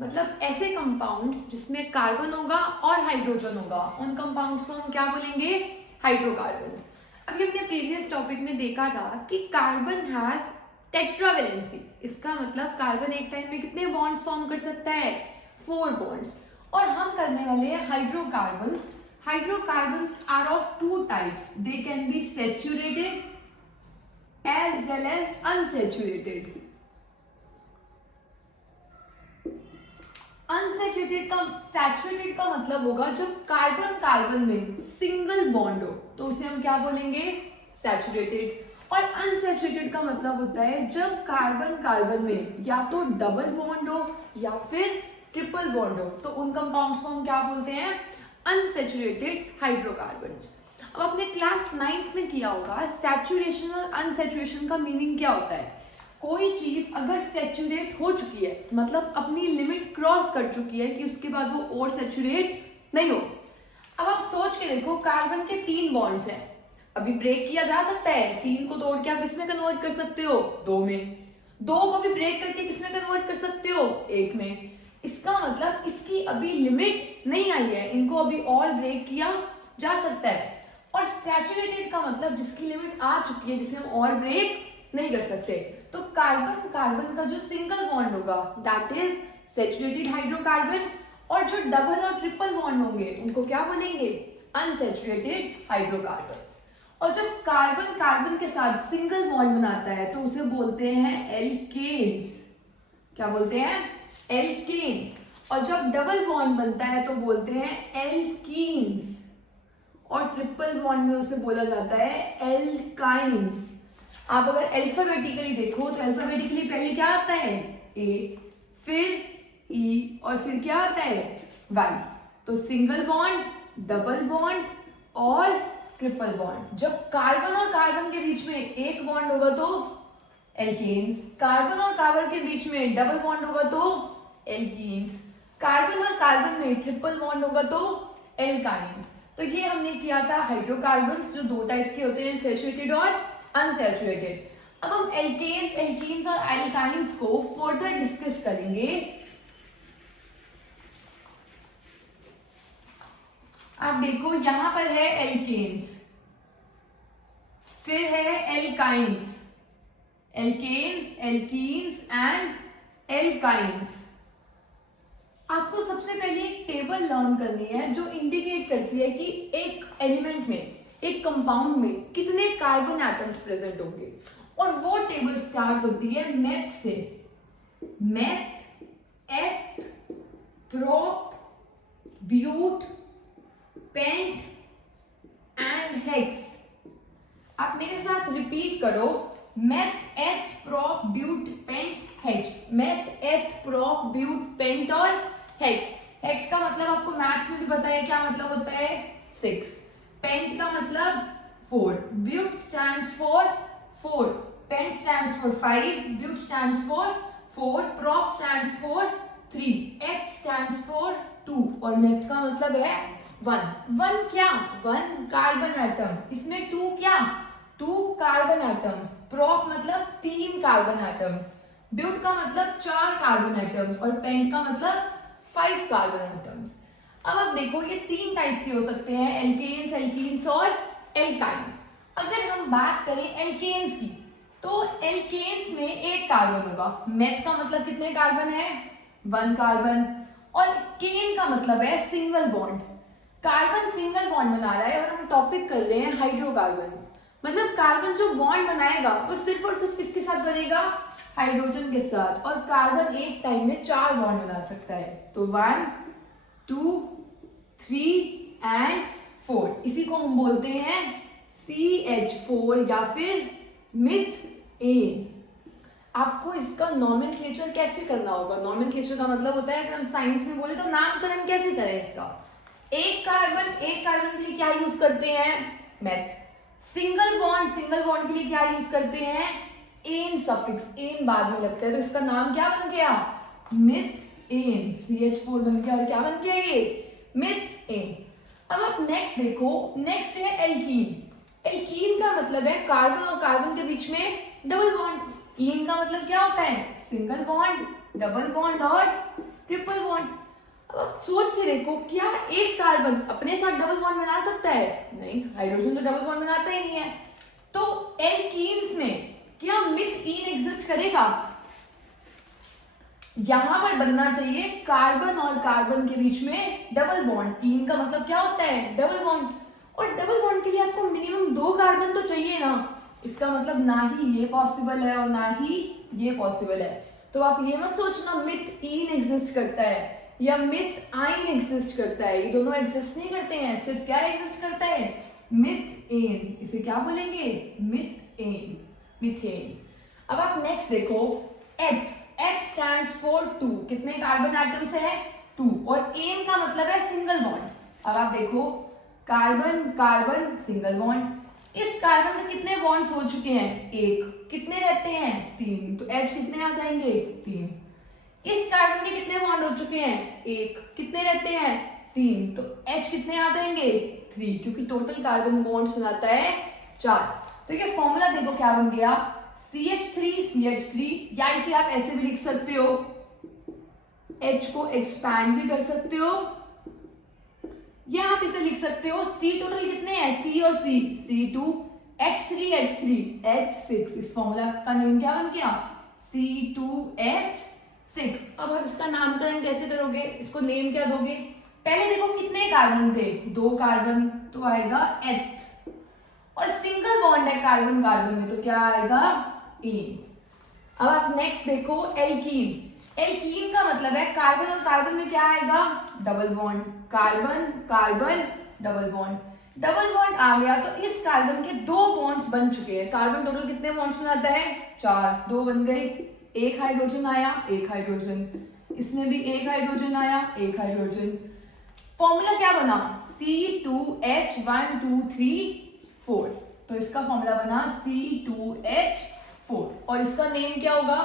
मतलब ऐसे compounds जिसमें कार्बन होगा और हाइड्रोजन होगा, उन compounds को हम क्या बोलेंगे? हाइड्रोकार्बन्स। अभी हमने प्रीवियस टॉपिक में देखा था कि कार्बन हैज टेट्रावेलेंसी। इसका मतलब कार्बन एक टाइम में कितने बॉन्ड्स फॉर्म कर सकता है? 4 बॉन्ड्स। और हम करने वाले हैं hydrocarbons. Hydrocarbons are of 2 types. They can be saturated as well as unsaturated. Unsaturated का, सैचुरेटेड का मतलब होगा जब कार्बन कार्बन में सिंगल बॉन्ड हो तो उसे हम क्या बोलेंगे? सैचुरेटेड। और अनसैचुरेटेड का मतलब होता है जब कार्बन कार्बन में या तो डबल बॉन्ड हो या फिर ट्रिपल बॉन्ड हो, तो उन कंपाउंड्स को हम क्या बोलते हैं? Unsaturated hydrocarbons. अब आपने क्लास 9th में किया होगा सैचुरेशन और अनसैचुरेशन का मीनिंग क्या होता है। कोई चीज अगर सैचुरेट हो चुकी है मतलब अपनी लिमिट क्रॉस कर चुकी है कि उसके बाद वो और सैचुरेट नहीं हो, अब आप सोच के देखो, कार्बन के 3 बॉन्ड्स हैं, अभी ब्रेक किया जा सकता है, 3 को तोड़ के आप किसमें कन्वर्ट कर सकते हो, 2 में, 2 को भी ब्रेक करके किसमें कन्वर्ट कर सकते हो, 1 में। इसका मतलब इसकी अभी लिमिट नहीं आई है, इनको अभी और ब्रेक किया जा सकता है। और सैचुरेटेड का मतलब जिसकी लिमिट आ चुकी है, जिसे हम और ब्रेक नहीं कर सकते। तो कार्बन कार्बन का जो सिंगल बॉन्ड होगा दैट इज सैचुरेटेड हाइड्रोकार्बन, और जो डबल और ट्रिपल बॉन्ड होंगे उनको क्या बोलेंगे, अनसैचुरेटेड हाइड्रोकार्बन्स। और जब कार्बन कार्बन के साथ सिंगल बॉन्ड बनाता है तो उसे बोलते हैं एल्केन्स। क्या बोलते हैं, एल्केन्स। और जब डबल बॉन्ड बनता है तो बोलते हैं एल्कीन्स, और ट्रिपल बॉन्ड में उसे बोला जाता है एल्काइन्स। आप अगर अल्फाबेटिकली देखो तो अल्फाबेटिकली पहले क्या आता है, ए, फिर ई, और फिर क्या आता है, वाई। तो सिंगल बॉन्ड, डबल बॉन्ड और ट्रिपल बॉन्ड। जब कार्बन और कार्बन के बीच में एक बॉन्ड होगा तो एल्केन्स, कार्बन और कार्बन के बीच में डबल बॉन्ड होगा तो एल्कीन्स, कार्बन और कार्बन में ट्रिपल बॉन्ड होगा तो एल्काइन्स। तो ये हमने किया था हाइड्रोकार्बन्स, जो 2 टाइप्स के होते हैं, सैचुरेटेड और अनसैचुरेटेड। अब हम एल्केन्स, एल्कीन्स और एल्काइन्स को फर्दर डिस्कस करेंगे। आप देखो यहां पर है एल्केन्स, फिर है alkynes, alkanes, alkenes and alkynes. आपको सबसे पहले एक टेबल लर्न करनी है जो इंडिकेट करती है कि एक एलिमेंट में, एक कंपाउंड में कितने कार्बन एटम्स प्रेजेंट होंगे। और वो टेबल स्टार्ट होती है मेथ से, meth, eth, prop, but, pent and hex. आप मेरे साथ रिपीट करो, meth, eth, prop, but, pent, hex. Meth, eth, prop, but, pent और हेक्स। हेक्स का मतलब आपको मैथ्स में भी पता है क्या मतलब होता है, 6। पेंट का मतलब 4, but stands for 4, pent stands for 5, but stands for 4, prop stands for 3, eth stands for 2, और मेथ का मतलब है 1। 1 क्या, 1 कार्बन एटम, इसमें 2 क्या, 2 कार्बन एटम्स। प्रोप मतलब 3 कार्बन एटम्स, ब्यूट का मतलब 4 कार्बन एटम्स, और पेंट का मतलब 5 कार्बन एटम्स। अब आप देखो ये 3 टाइप्स के हो सकते हैं, एल्केन्स, एल्कीन्स और एल्काइन्स। अगर हम बात करें एल्केन्स की, तो एल्केन्स में 1 कार्बन होगा। मेथ का मतलब कितने कार्बन है, 1 कार्बन, और केन का मतलब है single bond. Carbon single bond बना रहा है और हम टॉपिक कर रहे हैं हाइड्रोकार्बन्स। मतलब कार्बन जो बॉन्ड बनाएगा वो सिर्फ और सिर्फ किसके साथ बनेगा, हाइड्रोजन के साथ। और कार्बन एक टाइम में 4 बॉन्ड बना सकता है, तो 1, 2, 3 एंड 4। इसी को हम बोलते हैं CH4 या फिर मीथेन। आपको इसका नॉमेनक्लेचर कैसे करना होगा, नॉमेनक्लेचर का मतलब होता है, अगर हम साइंस में बोले तो नामकरण कैसे करें इसका। एक कार्बन के लिए क्या यूज करते हैं, मेथ। सिंगल बॉन्ड के लिए क्या यूज करते हैं, एन सफिक्स, एन बाद में लगता है, तो इसका नाम क्या बन गया, मीथेन। CH4 बन गया, और क्या बन गया ये, मीथेन। अब आप नेक्स्ट देखो, नेक्स्ट है एल्कीन। एल्कीन का मतलब है कार्बन और कार्बन के बीच में डबल बॉन्ड। ईन का मतलब क्या होता है, सिंगल बॉन्ड, डबल बॉन्ड और ट्रिपल बॉन्ड। अब आप सोच के देखो, क्या एक कार्बन अपने साथ डबल बॉन्ड बना सकता है, नहीं, हाइड्रोजन तो डबल बॉन्ड बनाता ही नहीं है। तो एल्कीन्स में क्या मीथेन एग्जिस्ट करेगा, यहां पर बनना चाहिए कार्बन और कार्बन के बीच में डबल बॉन्ड। ईन का मतलब क्या होता है, डबल बॉन्ड, और डबल बॉन्ड के लिए आपको मिनिमम 2 कार्बन तो चाहिए ना। इसका मतलब ना ही ये पॉसिबल है और ना ही ये पॉसिबल है। तो आप ये मत सोचना मीथेन एग्जिस्ट करता है या मीथाइन एग्जिस्ट करता है, ये दोनों एग्जिस्ट नहीं करते हैं। सिर्फ क्या एग्जिस्ट करता है, मीथेन। इसे क्या बोलेंगे, मीथेन, मीथेन। अब आप नेक्स्ट देखो, एथ। एथ स्टैंड्स फॉर 2, कितने कार्बन एटम्स है, 2, और एन का मतलब है सिंगल बॉन्ड। अब आप देखो, कार्बन कार्बन सिंगल बॉन्ड, इस कार्बन में कितने बॉन्ड्स हो चुके हैं, 1, कितने रहते हैं, 3, तो H कितने आ जाएंगे, 3। इस कार्बन के कितने बॉन्ड हो चुके हैं, 1, कितने रहते हैं, 3, तो H कितने आ जाएंगे 3, क्योंकि टोटल कार्बन बॉन्ड्स बनाता है 4। तो ये फॉर्मूला देखो क्या बन गया, CH3 या इसे आप ऐसे भी लिख सकते हो, H को एक्सपैंड भी कर सकते हो, या आप इसे लिख सकते हो C टोटल कितने हैं C और C2 H3 H6। इस फॉर्मूला का नेम क्या बन गया C2H6। अब आप इसका नामकरण कैसे करोगे, इसको नेम क्या दोगे, पहले देखो कितने कार्बन थे 2 कार्बन, तो आएगा H, और सिंगल बॉन्ड है कार्बन कार्बन में तो क्या आएगा इन। अब आप नेक्स्ट देखो एल्कीन। एल्कीन का मतलब है कार्बन और कार्बन में क्या आएगा double bond, carbon carbon double bond, double bond आ गया तो इस कार्बन के 2 बॉन्ड्स बन चुके हैं। कार्बन टोटल कितने बॉन्ड्स बनाता है 4, 2 बन गए, एक हाइड्रोजन आया, एक हाइड्रोजन, इसमें भी एक हाइड्रोजन आया, एक हाइड्रोजन। फॉर्मूला क्या बना C2H1 2 3 4, तो इसका फॉर्मूला बना C2H4, और इसका नेम क्या होगा,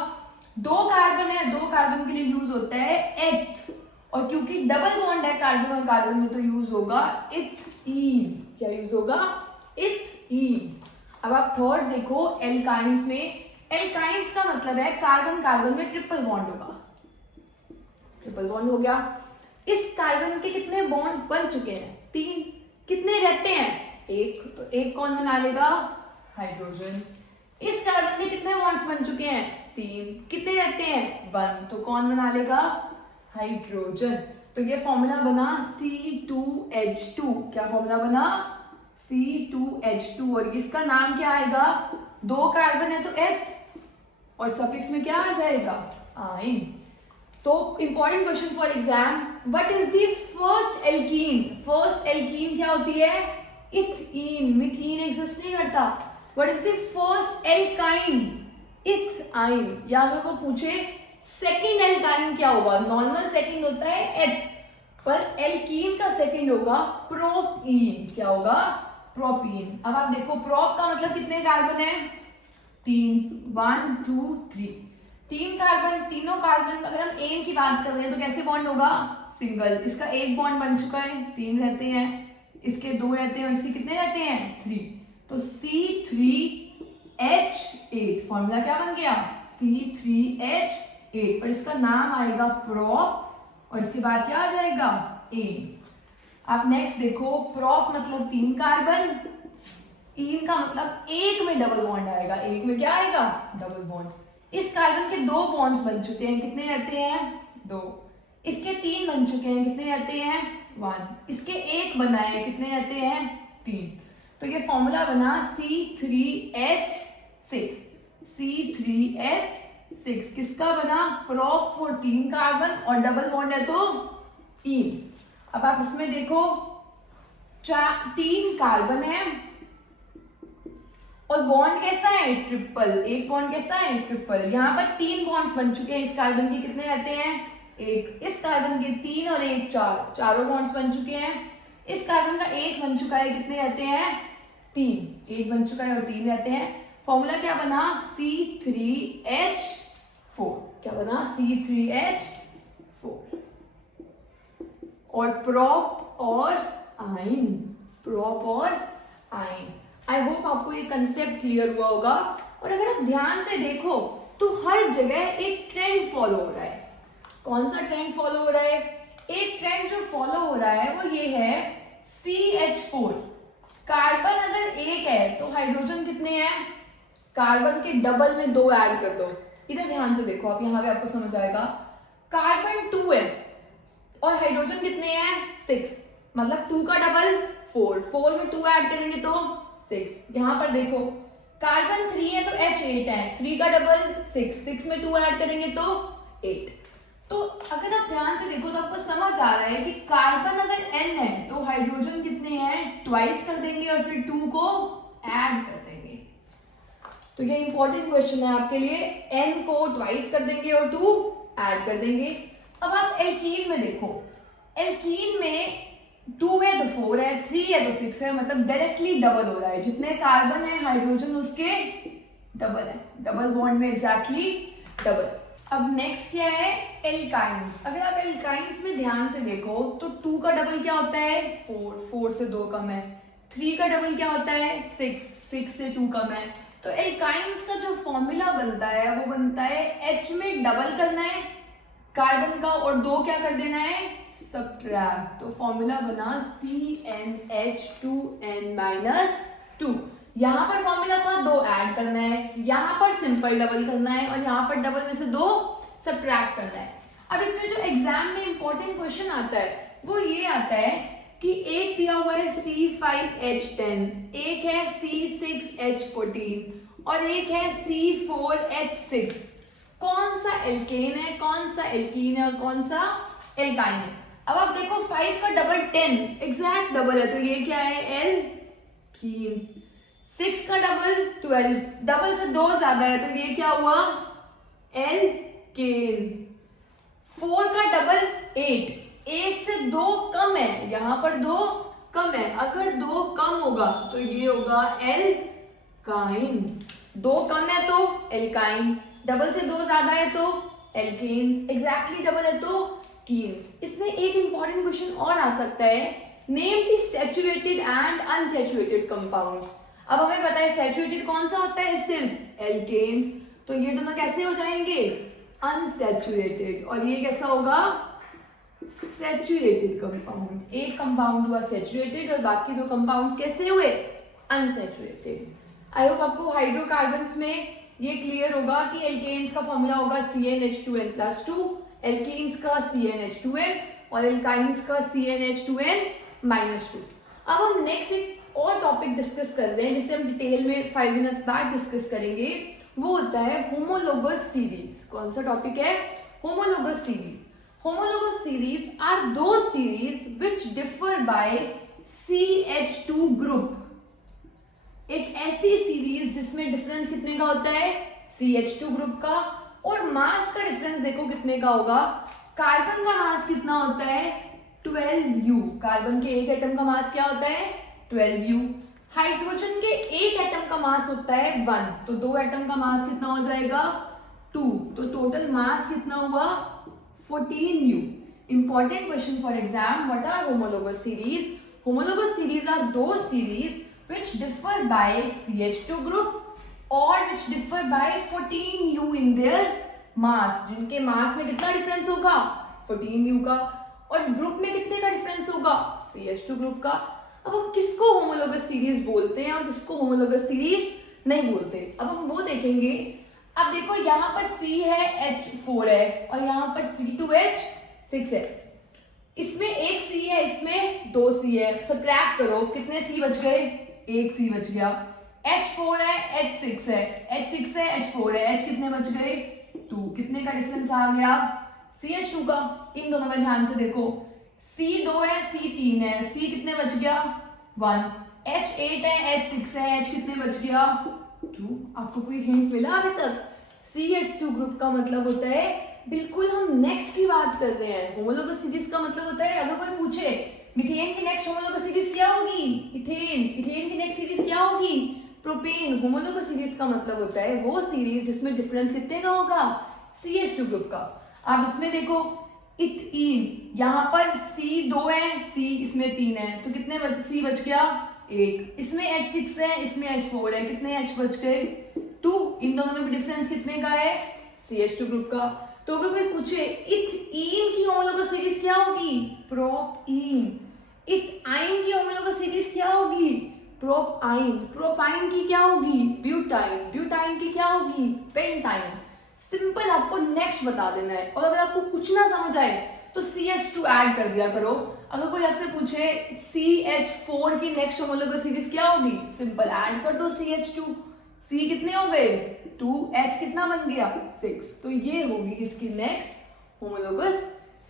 2 कार्बन है, 2 कार्बन के लिए यूज होता है एथ, और क्योंकि डबल बॉन्ड है कार्बन और कार्बन में तो यूज होगा इथीन। क्या यूज होगा इथीन। अब आप थर्ड देखो एल्काइंस में, एल्काइंस का मतलब है कार्बन कार्बन में ट्रिपल बॉन्ड होगा, ट्रिपल बॉन्ड हो गया। इस कार्बन के कितने बॉन्ड बन चुके हैं 3, कितने रहते हैं 1, तो एक कौन बना लेगा हाइड्रोजन। इस कार्बन के कितने बॉन्ड्स बन चुके हैं 3, कितने रहते हैं 1, तो कौन बना लेगा हाइड्रोजन। तो ये फॉर्मूला बना C2H2। क्या फॉर्मूला बना C2H2, और इसका नाम क्या आएगा, 2 कार्बन है तो एथ, और सफिक्स में क्या आ जाएगा आइन। तो important question for exam, what is the first alkene. First alkene क्या होती है इथीन, मिथीन एग्जिस्ट नहीं करता। What is the first alkyne ethyne, या अगर वो पूछे सेकंड एल्काइन क्या होगा, नॉर्मल सेकंड होता है एथ, पर एल्कीन का सेकंड होगा प्रोपीन। क्या होगा प्रोपीन। अब आप देखो प्रोप का मतलब कितने कार्बन है 3, 1 2 3, 3 कार्बन, तीनों कार्बन। अगर हम एन की बात कर रहे हैं तो कैसे बॉन्ड होगा सिंगल, इसका एक बॉन्ड बन चुका है, 3 रहते हैं, इसके 2 रहते हैं, और इसके कितने रहते हैं 3, तो C3H8। फॉर्मूला क्या बन गया C3H8, और इसका नाम आएगा प्रोप, और इसके बाद क्या आ जाएगा एन। आप नेक्स्ट देखो प्रोप मतलब 3 कार्बन, इन का मतलब एक में डबल बॉन्ड आएगा, एक में क्या आएगा डबल बॉन्ड। इस कार्बन के 2 बॉन्ड्स बन चुके हैं, कितने रहते हैं 2, इसके 3 बन चुके हैं, कितने रहते हैं 1, इसके 1 बना है, कितने रहते हैं 3। तो ये फॉर्मूला बना C3H6। किसका बना प्रोप फॉर 3 कार्बन, और डबल बॉन्ड है तो इन। अब आप इसमें देखो 3 कार्बन है और बॉन्ड कैसा है ट्रिपल, एक बॉन्ड कैसा है ट्रिपल। यहाँ पर 3 बॉन्ड्स बन चुके हैं, इस कार्बन के कितने रहते हैं 1, इस कार्बन के 3 और 1 4, चारों बॉन्ड्स बन चुके हैं। इस कार्बन का 1 बन चुका है, कितने रहते हैं 3, 1 बन चुका है और 3 रहते हैं। फॉर्मूला क्या बना C3H4। क्या बना C3H4, और प्रोप और आइन, प्रोप और आइन। आई होप आपको ये कंसेप्ट क्लियर हुआ होगा। और अगर आप ध्यान से देखो तो हर जगह एक ट्रेंड फॉलो हो रहा है। कौन सा ट्रेंड फॉलो हो रहा है, एक ट्रेंड जो फॉलो हो रहा है वो ये है CH4। कार्बन अगर 1 है तो हाइड्रोजन कितने हैं, कार्बन के डबल में 2 ऐड कर दो। इधर ध्यान से देखो आप, यहाँ पे आपको समझ आएगा। कार्बन 2 है और हाइड्रोजन कितने हैं 6, मतलब 2 का डबल 4, 4 में 2 ऐड करेंगे तो 6। यहाँ पर देखो कार्बन 3 है तो H8 है, 3 का डबल 6, 6 में 2 ऐड करेंगे तो 8। तो अगर आप ध्यान से देखो तो आपको समझ आ रहा है कि कार्बन अगर n है तो हाइड्रोजन कितने हैं ट्वाइस कर देंगे और फिर 2 को ऐड कर देंगे। तो ये इंपॉर्टेंट क्वेश्चन है आपके लिए, n को ट्वाइस कर देंगे और 2 ऐड कर देंगे। अब आप एल्कीन में देखो, एल्कीन में 2 है तो 4 है, 3 है तो 6 है, मतलब डायरेक्टली डबल हो रहा है। जितने कार्बन है हाइड्रोजन उसके डबल है, डबल बॉन्ड में एग्जैक्टली डबल। अब नेक्स्ट क्या है, एल्काइंस। अगर आप एल्काइंस में ध्यान से देखो तो 2 का डबल क्या होता है, 4, 4 से 2 कम है। 3 का डबल क्या होता है, 6, 6 से 2 कम है। तो एल्काइंस का जो फॉर्मूला बनता है वो बनता है H में डबल करना है कार्बन का और 2 क्या कर देना है, सब्ट्रैक्ट। तो फॉर्मूला बना CnH2n-2। यहाँ पर फॉर्मूला था 2 ऐड करना है, यहाँ पर सिंपल डबल करना है और यहाँ पर डबल में से 2 सब्ट्रैक्ट करना है। अब इसमें जो एग्जाम में इंपॉर्टेंट क्वेश्चन आता है वो ये आता है कि एक दिया हुआ है C5H10, एक है C6H14 और एक है C4H6। कौन सा एल्केन है, कौन सा एल्कीन है और कौन सा एल्काइन है। अब आप देखो 5 का डबल 10 एग्जैक्ट डबल है, तो ये क्या है, एल्कीन। 6 का डबल 12, डबल से 2 ज्यादा है तो ये क्या हुआ, एल्केन। 4 का डबल 8, 1 से 2 कम है, यहां पर 2 कम है, अगर 2 कम होगा तो ये होगा एल्काइन। 2 कम है तो एल्काइन, डबल से 2 ज्यादा है तो एल्केन्स, एग्जैक्टली डबल है तो कीन्स। इसमें एक इंपॉर्टेंट क्वेश्चन और आ सकता है, name the saturated and unsaturated compounds. अब हमें पता है सैचुरेटेड कौन सा होता है, सिर्फ एल्केन्स, तो ये दोनों कैसे हो जाएंगे, अनसैचुरेटेड, और ये कैसा होगा, सैचुरेटेड कंपाउंड। एक कंपाउंड हुआ सैचुरेटेड और बाकी 2 कंपाउंड्स कैसे हुए, अनसैचुरेटेड। आई होप आपको हाइड्रोकार्बन्स में ये क्लियर होगा कि एल्केन्स का फॉर्मूला होगा CnH2n+2, एल्कीन्स का CnH2n और एल्काइंस का CnH2n-2। अब हम नेक्स्ट एक और टॉपिक डिस्कस कर रहे हैं जिसे हम डिटेल में 5 मिनट्स बाद डिस्कस करेंगे, वो होता है होमोलोगस सीरीज। कौन सा टॉपिक है, homologous series. Homologous series are those series which differ by CH2 group. एक ऐसी सीरीज जिसमें डिफरेंस कितने का होता है, CH2 ग्रुप का, और मास का डिफरेंस देखो कितने का होगा। कार्बन का मास कितना होता है, 12U। कार्बन के एक एटम का मास क्या होता है, 12U। हाइड्रोजन के एक एटम का मास होता है 1, तो 2 एटम का मास कितना हो जाएगा, 2, तो टोटल मास कितना हुआ, 14U। Important question for exam, what are homologous series. Homologous series are those series which differ by CH2 group or which differ by 14U in their mass, जिनके मास में कितना डिफरेंस होगा, 14U का, और ग्रुप में कितने का डिफरेंस होगा, CH2 ग्रुप का। अब हम किसको होमोलोगस सीरीज बोलते हैं और किसको होमोलोगस सीरीज नहीं बोलते, अब हम वो देखेंगे। अब देखो यहाँ पर C है, H4 है और यहाँ पर C2H6 है। इसमें एक C है, इसमें 2 C है, सब्ट्रैक्ट करो कितने C बच गए, 1 C बच गया। H4 है, H6 है, H6 है, H4 है, H कितने बच गए, 2। कितने का डिफरेंस आ गया, CH2 का। इन दोनों में ध्यान से देखो, C2 है, C3 है, C कितने बच गया, 1। H8 है, H6 है, H कितने बच गया, 2। आपको कोई हिंट मिला अभी तक। CH2 ग्रुप का मतलब होता है, बिल्कुल हम नेक्स्ट की बात कर रहे हैं। होमोलोगस सीरीज का मतलब होता है, अगर कोई पूछे मीथेन की नेक्स्ट होमोलोगस सीरीज क्या होगी, इथेन। इथेन की नेक्स्ट सीरीज क्या होगी, प्रोपेन। होमोलोगस सीरीज का मतलब होता है वो सीरीज जिसमें डिफरेंस कितने का होगा, CH2 ग्रुप का। आप इसमें देखो, इथीन, यहाँ पर C2 है, C इसमें 3 है, तो कितने C बच गया, 1। इसमें H6 है, इसमें H4 है, कितने H बच गए, 2। इन दोनों में भी डिफरेंस कितने का है, CH2 ग्रुप का। तो अगर कोई पूछे इथीन की होमोलोगस सीरीज क्या होगी, प्रोपीन। इथाइन की होमोलोगस सीरीज क्या होगी, प्रोपाइन। प्रोपाइन की क्या होगी, ब्यूटाइन। ब्यूटाइन की क्या होगी, पेंटाइन। सिंपल आपको नेक्स्ट बता देना है, और अगर आपको कुछ ना समझ आए तो CH2 ऐड कर दिया करो। अगर कोई आपसे पूछे CH4 की नेक्स्ट होमोलोगस सीरीज क्या होगी, सिंपल ऐड कर दो CH2। C कितने हो गए, 2, H कितना बन गया, 6। तो ये होगी इसकी next homologous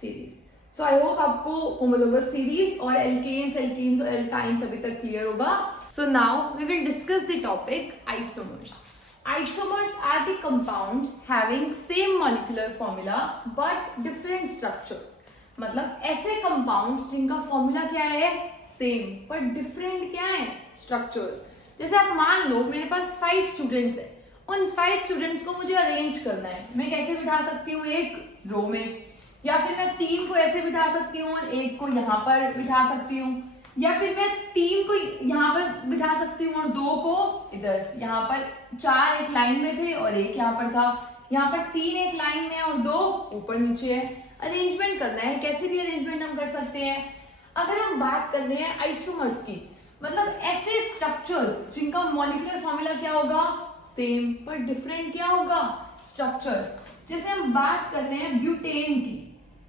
series. So I hope आपको होमोलोगस सीरीज और एल्केन्स, एल्कीन्स और एल्काइंस अभी तक क्लियर होगा। So now we will discuss the topic isomers. Isomers are the compounds having same molecular formula but different structures. मतलब ऐसे compounds जिनका formula क्या है, same पर different क्या है, structures। जैसे आप मान लो मेरे पास 5 स्टूडेंट्स हैं उन 5 स्टूडेंट्स को मुझे अरेंज करना है। मैं कैसे बिठा सकती हूँ, एक रो में, या फिर मैं 3 को ऐसे बिठा सकती हूँ और 1 को यहाँ पर बिठा सकती हूँ, या फिर मैं 3 को यहाँ पर बिठा सकती हूँ और 2 को इधर। यहाँ पर 4 एक लाइन में थे और 1 यहाँ पर था, यहाँ पर 3 एक लाइन में और 2 ऊपर नीचे है। अरेंजमेंट करना है, कैसे भी अरेंजमेंट हम कर सकते हैं। अगर हम बात कर रहे हैं आइसोमर्स की, मतलब ऐसे स्ट्रक्चर्स जिनका मॉलिक्यूलर फॉर्मूला क्या होगा, सेम पर डिफरेंट क्या होगा, स्ट्रक्चर्स। जैसे हम बात कर रहे हैं ब्यूटेन की,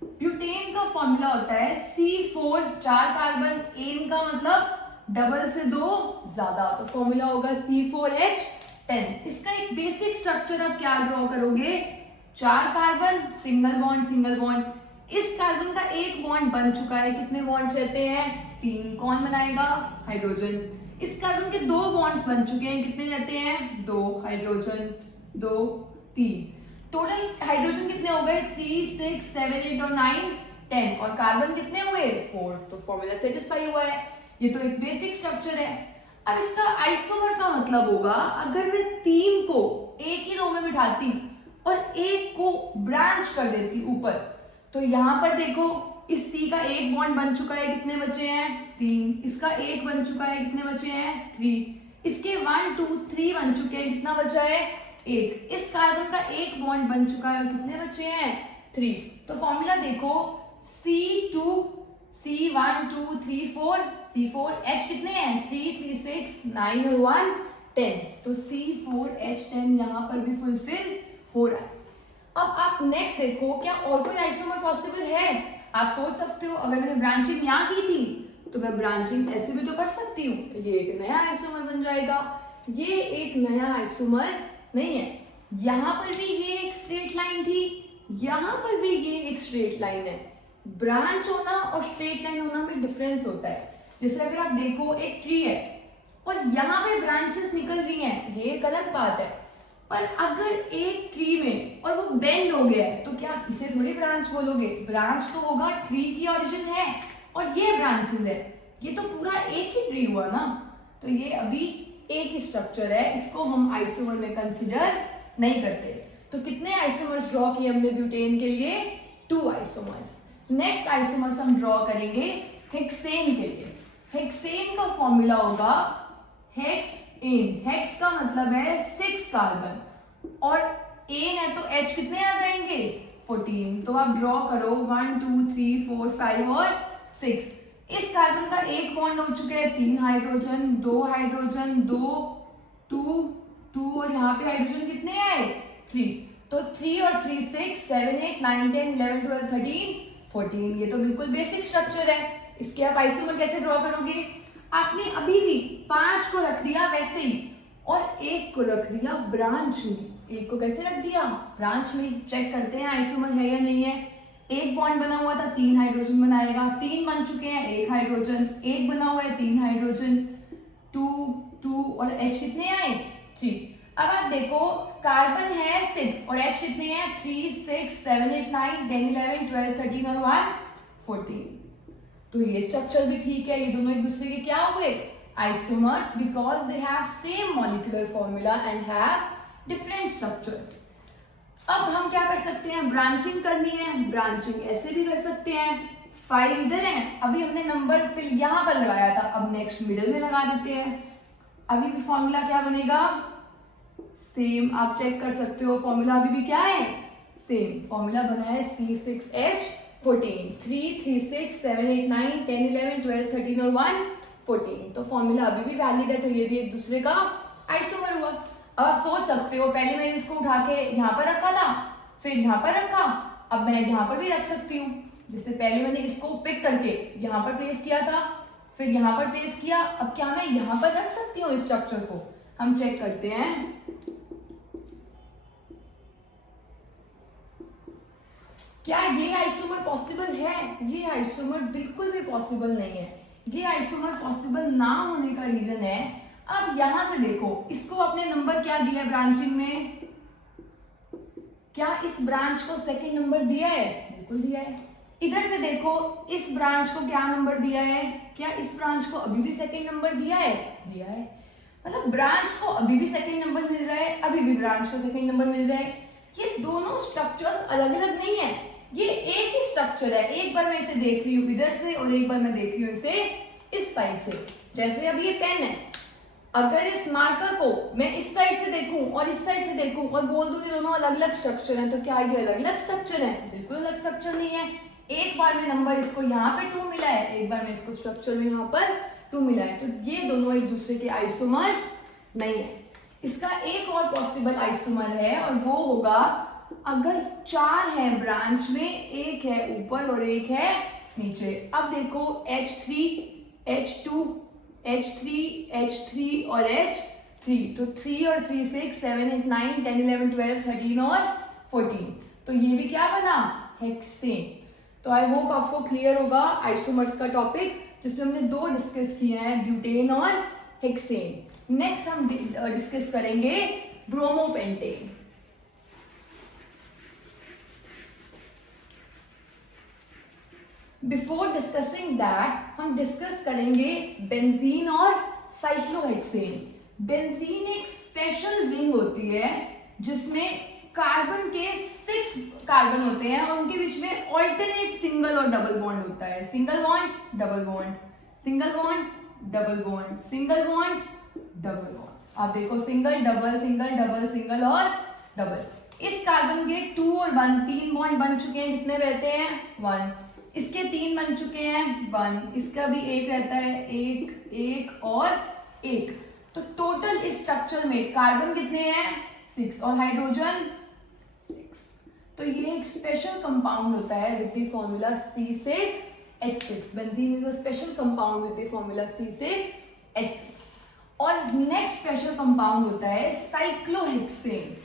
ब्यूटेन का फॉर्मूला होता है C4, 4 कार्बन, एन का मतलब डबल से 2 ज्यादा, तो फॉर्मूला होगा C4H10। इसका एक बेसिक स्ट्रक्चर आप क्या ड्रॉ करोगे, 4 carbon, single bond single bond. इस कार्बन का एक बॉन्ड बन चुका है, कितने बॉन्ड्स रहते हैं, 3। कौन बनाएगा, हाइड्रोजन। इस कार्बन के 2 बॉन्ड्स बन चुके हैं, कितने रहते हैं, 2, हाइड्रोजन 2 3। टोटल हाइड्रोजन कितने हो गए, 3 6 7 8 और 9 10, और कार्बन कितने हुए, 4। तो फॉर्मूला सेटिस्फाई हुआ है। ये तो एक बेसिक स्ट्रक्चर है। अब इसका आइसोमर का मतलब होगा, अगर मैं 3 को एक ही रो में बिठाती और 1 को ब्रांच कर देती ऊपर, तो यहाँ पर देखो इस C का एक बॉन्ड बन चुका है, कितने बचे हैं, 3। इसका एक बन चुका है, कितने बचे हैं, 3। इसके 1 2 3 बन चुके हैं, कितना बचा है, 1। इस कार्बन का एक बॉन्ड बन चुका है, कितने बचे हैं, 3। तो फॉर्मूला देखो C2 C1 2 3 4 C4H कितने हैं, 3 3 6 9 और 1 10। तो C4H10 यहाँ पर भी फुलफिल हो रहा है। अब आप नेक्स्ट देखो, क्या और कोई आइसोमर पॉसिबल है। आप सोच सकते हो, अगर मैंने ब्रांचिंग यहाँ की थी तो मैं ब्रांचिंग ऐसे भी तो कर सकती हूँ, ये एक नया आइसोमर बन जाएगा। ये एक नया आइसोमर नहीं है। यहाँ पर भी ये एक स्ट्रेट लाइन थी, यहाँ पर भी ये एक स्ट्रेट लाइन है। ब्रांच होना और स्ट्रेट लाइन होना में डिफरेंस होता है। जैसे अगर आप देखो एक ट्री है और यहाँ पे ब्रांचेस निकल रही हैं, ये एक अलग बात है। पर अगर एक ट्री में और वो बेंड हो गया है तो क्या इसे थोड़ी ब्रांच बोलोगे, ब्रांच तो होगा, ट्री की ओरिजिन है और ये ब्रांचेस है, ये तो पूरा एक ही ट्री हुआ ना। तो ये अभी एक ही स्ट्रक्चर है, इसको हम आइसोमर में कंसिडर नहीं करते। तो कितने आइसोमर्स ड्रॉ किए हमने ब्यूटेन के लिए, 2 आइसोमर्स। नेक्स्ट आइसोमर्स हम ड्रॉ करेंगे हेक्सेन के लिए। हेक्सेन का फॉर्मूला होगा हेक्स-एन। हेक्स का मतलब है 6 कार्बन और एन है तो H कितने आ जाएंगे, 14। तो आप ड्रॉ करो 1 2 3 4 5 और 6। इस कार्बन का एक बॉन्ड हो चुके हैं, 3 हाइड्रोजन 2 हाइड्रोजन 2 2 2 और यहाँ पे हाइड्रोजन कितने आए, 3। तो 3 और 3 6 7 8 9 10 11 12 13 14। ये तो बिल्कुल बेसिक स्ट्रक्चर है। इसके आप आइसोमर कैसे ड्रॉ करोगे, आपने अभी भी 5 को रख दिया वैसे ही और 1 को रख दिया ब्रांच में। 1 को कैसे रख दिया, ब्रांच में। चेक करते हैं आइसोमर है या नहीं है। एक बॉन्ड बना हुआ था, 3 हाइड्रोजन बनाएगा, 3 बन चुके हैं, 1 हाइड्रोजन, 1 बना हुआ है, 3 हाइड्रोजन 2 2 और H कितने आए, 3। अब आप देखो कार्बन है 6 और H कितने हैं, 3 6 7 8 9 10 11 12 13 और 1 14। तो ये स्ट्रक्चर भी ठीक है, ये दोनों एक दूसरे के क्या हुए, isomers, because they have same molecular formula and have different structures. अब हम क्या कर सकते हैं, ब्रांचिंग करनी है, ब्रांचिंग ऐसे भी कर सकते हैं। 5 इधर है, अभी हमने नंबर पे यहाँ पर लगाया था, अब नेक्स्ट मिडिल में लगा देते हैं। अभी भी फॉर्मूला क्या बनेगा, सेम। आप चेक कर सकते हो फॉर्मूला अभी भी क्या है, सेम। फॉर्मूला बना है C6H14, 3 3 6 7 8 9 10 11 12 13 और 1 14। तो फॉर्मूला अभी भी वैलिड है, तो ये भी एक दूसरे का आइसोमर हुआ। अब आप सोच सकते हो, पहले मैंने इसको उठा के यहाँ पर रखा था, फिर यहाँ पर रखा, अब मैं यहाँ पर भी रख सकती हूँ। जैसे पहले मैंने इसको पिक करके यहाँ पर प्लेस किया था, फिर यहाँ पर प्लेस किया, अब क्या मैं यहाँ पर रख सकती हूँ इस स्ट्रक्चर को, हम चेक करते हैं। क्या ये आइसोमर पॉसिबल है, ये आइसोमर बिल्कुल भी पॉसिबल नहीं है। ये आइसोमर पॉसिबल ना होने का रीजन है, अब यहां से देखो, इसको आपने नंबर क्या दिया है ब्रांचिंग में, क्या इस ब्रांच को सेकंड नंबर दिया है, बिल्कुल दिया है। इधर से देखो, इस ब्रांच को क्या नंबर दिया है, क्या इस ब्रांच को अभी भी सेकंड नंबर दिया है, दिया है। मतलब ब्रांच को अभी भी सेकंड नंबर मिल रहा है, अभी भी ब्रांच को सेकंड नंबर मिल रहा है। ये दोनों स्ट्रक्चर्स अलग अलग नहीं है, ये एक ही स्ट्रक्चर है। एक बार मैं इसे देख रही हूँ इधर से और एक बार मैं देख रही हूँ इसे इस साइड से। जैसे अब ये पेन है, अगर इस मार्कर को मैं इस साइड से देखूं और इस साइड से देखूं और बोल दूं ये दोनों अलग अलग स्ट्रक्चर हैं, तो क्या ये अलग अलग स्ट्रक्चर हैं? बिल्कुल अलग स्ट्रक्चर नहीं है। एक बार में नंबर इसको यहाँ पे 2 मिला है, एक बार में इसको स्ट्रक्चर में यहाँ पर 2 मिला है, तो ये दोनों एक दूसरे के आइसोमर्स नहीं है। इसका एक और पॉसिबल आइसोमर है और वो होगा अगर 4 है ब्रांच में, एक है ऊपर और एक है नीचे। अब देखो H3, H2, H3, H3 और H3, तो 3 और 3 6 7 8 9 10 11 12 13 और 14, तो ये भी क्या बना? हेक्सेन। तो आई होप आपको क्लियर होगा आइसोमर्स का टॉपिक, जिसमें हमने 2 डिस्कस किए हैं, ब्यूटेन और हेक्सेन। नेक्स्ट हम डिस्कस करेंगे ब्रोमोपेंटेन। बिफोर डिस्कसिंग दैट हम डिस्कस करेंगे बेंजीन और साइक्लोहेक्सेन। बेंजीन एक स्पेशल रिंग होती है जिसमें कार्बन के 6 कार्बन होते हैं और उनके बीच में ऑल्टरनेट सिंगल और डबल बॉन्ड होता है। Single bond, double bond, single bond, double bond, single bond, double bond. आप देखो single double, single double, single और डबल। इस कार्बन के 2 और 1 3 बॉन्ड बन चुके हैं, कितने रहते हैं? 1। इसके 3 बन चुके हैं, 1। इसका भी 1 रहता है, 1 1 और 1। तो टोटल इस स्ट्रक्चर में कार्बन कितने हैं? 6 और हाइड्रोजन 6। तो ये एक स्पेशल कंपाउंड होता है with the formula C6H6। Benzene is a special compound with the formula C6H6। और नेक्स्ट स्पेशल कंपाउंड होता है साइक्लोहेक्सेन।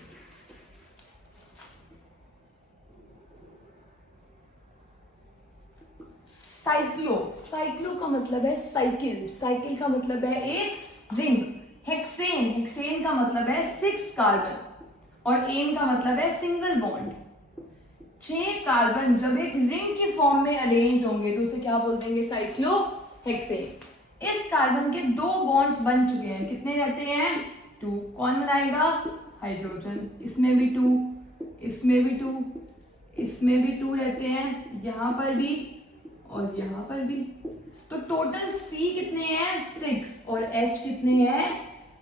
साइक्लो का मतलब है साइकिल, साइकिल का मतलब है एक रिंग। हेक्सेन का मतलब है 6 कार्बन और एन का मतलब है सिंगल बॉन्ड। 6 कार्बन जब एक रिंग की फॉर्म में अरेंज होंगे तो उसे क्या बोल देंगे? साइक्लोहेक्सेन। इस कार्बन के 2 बॉन्ड्स बन चुके हैं, कितने रहते हैं? 2। कौन बनाएगा? हाइड्रोजन। इसमें भी 2, इसमें भी 2, इसमें भी 2 रहते हैं, यहां पर भी और यहां पर भी। तो टोटल C कितने हैं? 6 और H कितने हैं?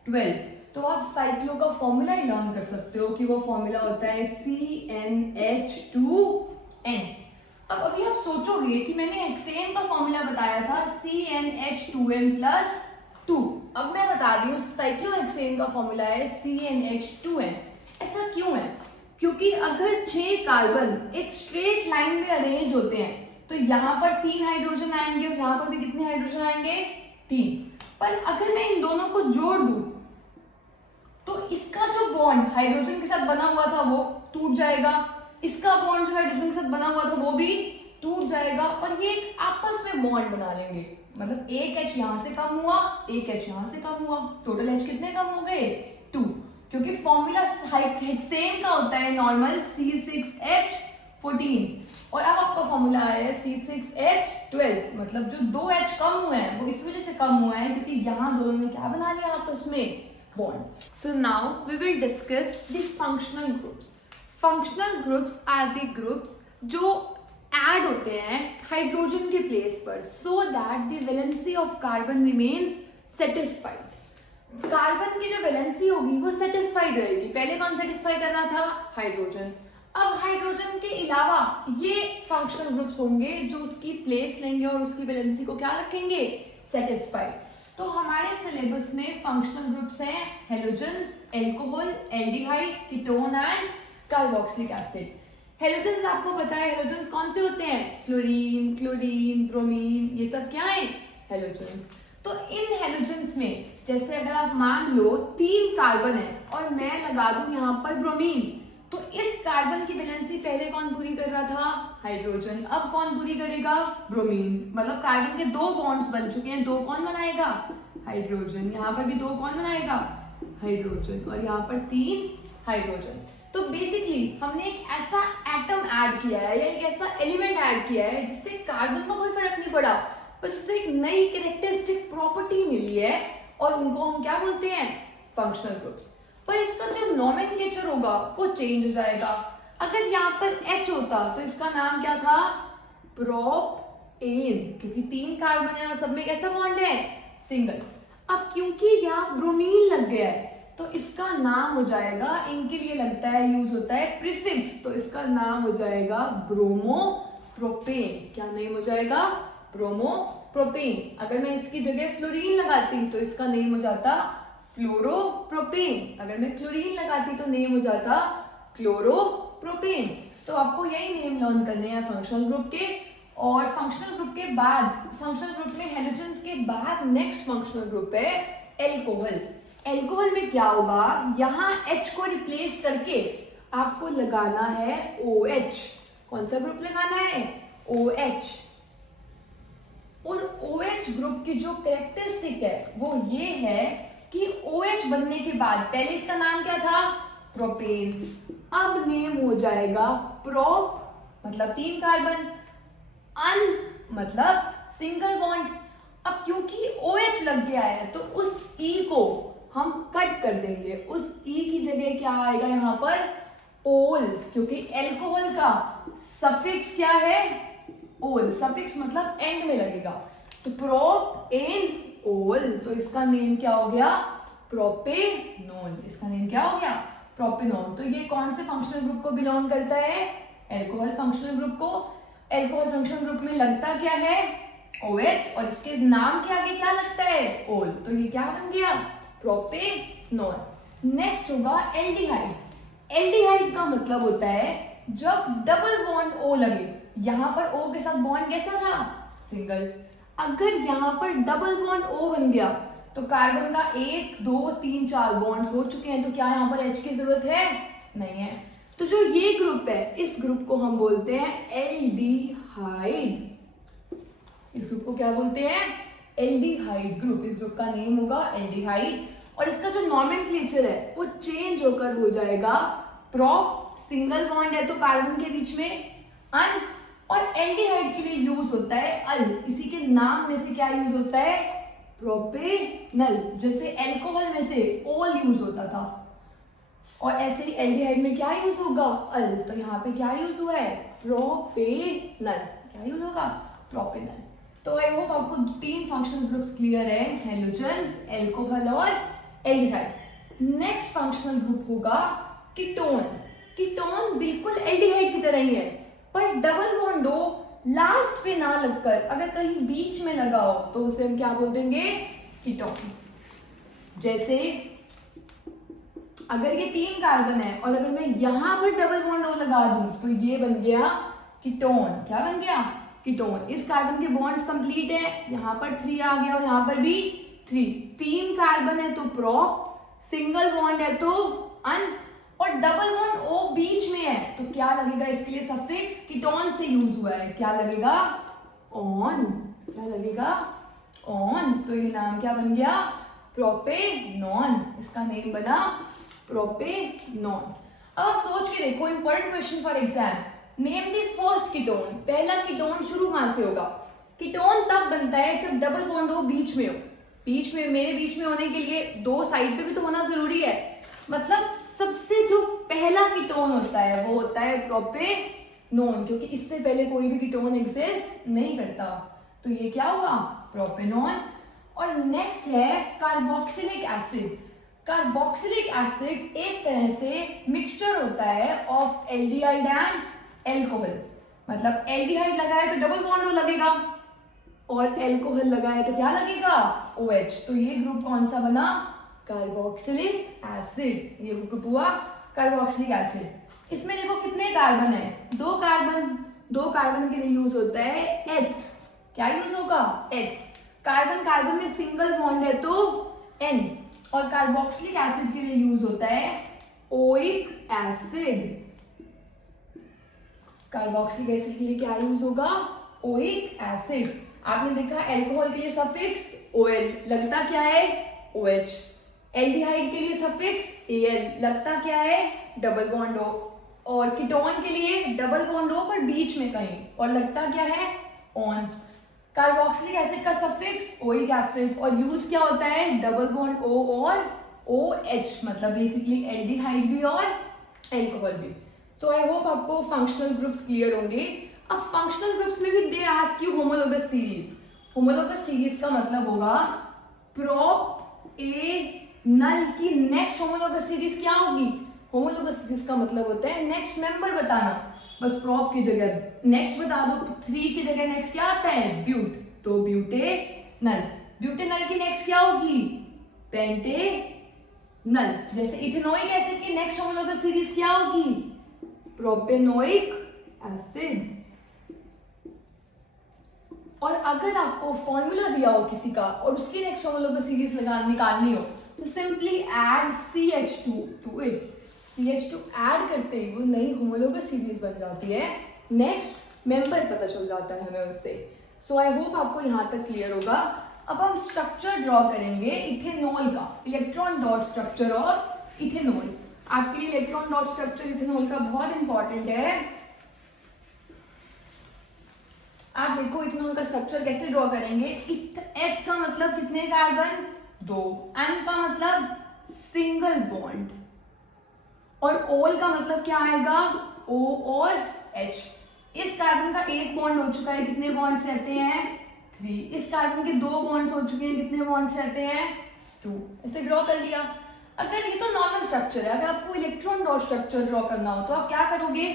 12। तो आप साइक्लो का फॉर्मूला ही लर्न कर सकते हो कि वो फॉर्मूला होता है CnH2n। अब अभी आप सोचोगे कि मैंने हेक्सेन का फॉर्मूला बताया था CnH2n+2। अब मैं बता रही हूँ साइक्लोहेक्सेन का फॉर्मूला है CnH2n। ऐसा क्यों है? क्योंकि अगर 6 कार्बन एक स्ट्रेट लाइन में अरेंज होते हैं तो यहाँ पर 3 हाइड्रोजन आएंगे और यहाँ पर भी कितने हाइड्रोजन आएंगे? 3। पर अगर मैं इन दोनों को जोड़ दूं तो इसका जो बॉन्ड हाइड्रोजन के साथ बना हुआ था वो टूट जाएगा, इसका बॉन्ड जो हाइड्रोजन के साथ बना हुआ था वो भी टूट जाएगा और ये एक आपस में बॉन्ड बना लेंगे। मतलब एक H यहाँ से कम हुआ, एक H यहाँ से कम हुआ, टोटल H कितने कम हो गए? 2। क्योंकि फॉर्मूला हेक्सेन का होता है नॉर्मल C6H14 और अब आपका फॉर्मूला है C6H12। मतलब जो 2 H कम हुए हैं वो इस वजह से कम हुआ है क्योंकि यहाँ दोनों ने क्या बना लिया? आपस में bond. So now we will discuss the functional groups. Functional groups are the groups जो ऐड होते हैं हाइड्रोजन के प्लेस पर so that the valency of carbon remains satisfied. Carbon की जो वैलेंसी होगी वो सेटिस्फाइड रहेगी। पहले कौन सेटिस्फाई करना था? हाइड्रोजन। अब हाइड्रोजन के अलावा ये फंक्शनल ग्रुप्स होंगे जो उसकी प्लेस लेंगे और उसकी वैलेंसी को क्या रखेंगे? सेटिस्फाइड। तो हमारे सिलेबस में फंक्शनल ग्रुप्स हैं halogens, alcohol, aldehyde, ketone and carboxylic acid. Halogens आपको पता है, हेलोजन्स कौन से होते हैं? फ्लोरीन, क्लोरीन, ब्रोमीन, ये सब क्या है? हेलोजन्स। तो इन हेलोजन्स में जैसे अगर आप मान लो 3 कार्बन है और मैं लगा दूं यहाँ पर ब्रोमीन, तो इस कार्बन की वैलेंसी पहले कौन पूरी कर रहा था? हाइड्रोजन। अब कौन पूरी करेगा? ब्रोमीन। मतलब कार्बन के 2 बॉन्ड्स बन चुके हैं, 2 कौन बनाएगा? हाइड्रोजन। यहाँ पर भी 2 कौन बनाएगा? हाइड्रोजन। और यहाँ पर 3 हाइड्रोजन। तो बेसिकली हमने एक ऐसा एटम ऐड किया है या एक ऐसा एलिमेंट ऐड किया है जिससे कार्बन को कोई फर्क नहीं पड़ा, बस उससे एक नई कैरेक्टरिस्टिक प्रॉपर्टी मिली है और उनको हम क्या बोलते हैं, फंक्शनल ग्रुप्स। पर इसका जो नोमेनक्लेचर होगा वो चेंज हो जाएगा। अगर यहाँ पर H होता तो इसका नाम क्या था, प्रोपेन, क्योंकि 3 कार्बन है और सब में कैसा बॉन्ड है, सिंगल। अब क्योंकि यहाँ ब्रोमीन लग गया है तो इसका नाम हो जाएगा, इनके लिए लगता है, यूज होता है प्रीफिक्स, तो इसका नाम हो जाएगा ब्रोमोप्रोपेन। क्या नेम हो जाएगा, ब्रोमोप्रोपेन। अगर मैं इसकी जगह फ्लोरीन लगाती तो इसका नेम हो जाता फ्लोरोप्रोपेन। अगर मैं क्लोरीन लगाती तो नेम हो जाता क्लोरोप्रोपेन। तो आपको यही नेम लर्न करने हैं फंक्शनल ग्रुप के। और फंक्शनल ग्रुप के बाद, फंक्शनल ग्रुप में हेलोजन्स के बाद नेक्स्ट फंक्शनल ग्रुप है एल्कोहल। एल्कोहल में क्या होगा, यहाँ H को रिप्लेस करके आपको लगाना है OH। कौन सा ग्रुप लगाना है, OH। और OH ग्रुप की जो कैरेक्टरिस्टिक है वो ये है कि OH बनने के बाद, पहले इसका नाम क्या था, प्रोपेन, अब नेम हो जाएगा प्रोप, मतलब 3 कार्बन, अन मतलब सिंगल बॉन्ड। अब क्योंकि OH लग गया है तो उस E को हम कट कर देंगे, उस E की जगह क्या आएगा यहाँ पर, ओल, क्योंकि एल्कोहल का सफिक्स क्या है, ओल। सफिक्स मतलब एंड में लगेगा, तो प्रोपेन ओल, तो इसका नेम क्या हो गया, प्रोपेनोन। इसका नेम क्या हो गया, प्रोपेनोन। तो ये कौन से फंक्शनल ग्रुप को बिलोंग करता है, एल्कोहल फंक्शनल ग्रुप को। एल्कोहल फंक्शनल ग्रुप में लगता क्या है, OH, और इसके नाम के आगे क्या लगता है, ओल, तो ये क्या बन गया, प्रोपेनोन। नेक्स्ट होगा एल्डिहाइड। एल्डिहाइड का मतलब होता है जब डबल बॉन्ड O लगे, यहाँ पर O के साथ बॉन्ड कैसा था, सिंगल। अगर यहाँ पर डबल बॉन्ड O बन गया तो कार्बन का 1 2 3 4 बॉन्ड्स हो चुके हैं, तो क्या यहाँ पर H की जरूरत है, नहीं है। तो जो ये ग्रुप है, इस ग्रुप को हम बोलते हैं एल्डिहाइड। इस ग्रुप को क्या बोलते हैं, एल्डिहाइड ग्रुप। इस ग्रुप का नेम होगा एल्डिहाइड। और इसका जो नोमेनक्लेचर है वो चेंज होकर हो जाएगा प्रोप, सिंगल बॉन्ड है तो कार्बन के बीच में, अन, और एल्डिहाइड के लिए यूज होता है अल। इसी के नाम में से क्या यूज होता है, प्रोपेनल। जैसे एल्कोहल में से ओल यूज होता था, और ऐसे ही एल्डिहाइड में क्या यूज होगा, अल। तो यहाँ पे क्या यूज हुआ है, प्रोपेनल। क्या यूज होगा, प्रोपेनल। तो आई होप आपको 3 फंक्शनल ग्रुप्स क्लियर है, हेलोजन्स, एल्कोहल और एल्डिहाइड। नेक्स्ट फंक्शनल ग्रुप होगा कीटोन। कीटोन बिल्कुल एल्डिहाइड की तरह ही है, पर डबल बॉन्ड O लास्ट पे ना लगकर अगर कहीं बीच में लगा हो तो उसे हम क्या बोल देंगे, कीटोन। जैसे अगर ये 3 कार्बन है और अगर मैं यहां पर डबल बॉन्ड O लगा दूं तो ये बन गया कीटोन। क्या बन गया, कीटोन। इस कार्बन के बॉन्ड्स कंप्लीट है, यहाँ पर 3 आ गया और यहाँ पर भी 3 कार्बन है तो प्रोप, सिंगल बॉन्ड है तो अन, और डबल बॉन्ड O बीच में है तो क्या लगेगा, इसके लिए सफिक्स कीटोन से यूज हुआ है, क्या लगेगा, ऑन। क्या लगेगा, ऑन। तो ये नाम क्या बन गया, प्रोपेनॉन। इसका नेम बना प्रोपेनॉन। अब आप सोच के देखो, important question for exam, name the first ketone. पहला कीटोन शुरू कहां से होगा, कीटोन तब बनता है जब डबल बॉन्ड O बीच में हो। बीच में, मेरे बीच में होने के लिए 2 साइड पे भी तो होना जरूरी है, मतलब सबसे जो पहला कीटोन होता है वो होता है प्रोपेनोन, क्योंकि इससे पहले कोई भी कीटोन एग्जिस्ट नहीं करता। तो ये क्या हुआ, प्रोपेनोन। और नेक्स्ट है कार्बोक्सिलिक एसिड। कार्बोक्सिलिक एसिड एक तरह से मिक्सचर होता है ऑफ एल्डिहाइड एंड एल्कोहल। मतलब एल्डिहाइड लगाए तो डबल बॉन्ड O लगेगा और एल्कोहल लगाए तो क्या लगेगा, OH। तो ये ग्रुप कौन सा बना, कार्बोक्सिलिक एसिड। ये ग्रुप हुआ कार्बोक्सिलिक एसिड। इसमें देखो कितने कार्बन है, 2 कार्बन। 2 कार्बन के लिए यूज होता है एथ। क्या यूज होगा, एथ। कार्बन कार्बन में सिंगल बॉन्ड है तो N, और कार्बोक्सिलिक एसिड के लिए यूज होता है ओइक एसिड। कार्बोक्सिलिक एसिड के लिए क्या यूज होगा, ओइक एसिड। आपने देखा एल्कोहल के लिए सफिक्स OL, लगता क्या है, OH। एल्डिहाइड के लिए सफिक्स Al, लगता क्या है, डबल बॉन्ड O। और कीटोन के लिए डबल बॉन्ड O पर बीच में कहीं, और लगता क्या है, ऑन। कार्बोक्सिलिक एसिड का सफिक्स ओइक एसिड, और यूज क्या होता है डबल बॉन्ड O और OH, मतलब बेसिकली एल्डिहाइड भी और एल्कोहल भी। तो आई होप आपको फंक्शनल ग्रुप्स क्लियर होंगे। अब फंक्शनल ग्रुप्स में भी they ask you homologous series. Homologous series का मतलब होगा प्रोप ए नल की नेक्स्ट होमोलोगस सीरीज क्या होगी। होमोलोगस सीरीज का मतलब होता है नेक्स्ट मेंबर बताना, बस प्रोप की जगह नेक्स्ट बता दो। 3 की जगह नेक्स्ट क्या आता है ब्यूट, तो ब्यूटे नल। ब्यूटे नल की नेक्स्ट क्या होगी पेंटे नल। जैसे इथेनोइक एसिड की नेक्स्ट होमोलोगस सीरीज क्या होगी प्रोपेनोइक एसिड। और अगर आपको फॉर्मूला दिया हो किसी का और उसकी नेक्स्ट होमोलोगस सीरीज निकालनी हो तो simply add CH2 to it. CH2 add करते ही वो नई होमोलोगस सीरीज बन जाती है, नेक्स्ट मेंबर पता चल जाता है हमें उससे। सो आई होप आपको यहाँ तक क्लियर होगा। अब हम स्ट्रक्चर ड्रॉ करेंगे इथेनॉल का, electron dot structure of ethanol. आपके लिए इलेक्ट्रॉन डॉट स्ट्रक्चर इथेनॉल का बहुत इंपॉर्टेंट है। आप देखो इथेनॉल का स्ट्रक्चर कैसे ड्रॉ करेंगे। H का मतलब कितने कार्बन 2, N का मतलब सिंगल बॉन्ड, और ओल का मतलब क्या आएगा O और H। इस कार्बन का एक बॉन्ड हो चुका है, कितने बॉन्ड्स रहते हैं 3। इस कार्बन के 2 बॉन्ड्स हो चुके हैं, कितने बॉन्ड्स रहते हैं 2। ऐसे ड्रॉ कर लिया। अगर ये तो नॉर्मल स्ट्रक्चर है, अगर आपको इलेक्ट्रॉन डॉट स्ट्रक्चर ड्रॉ करना हो तो आप क्या करोगे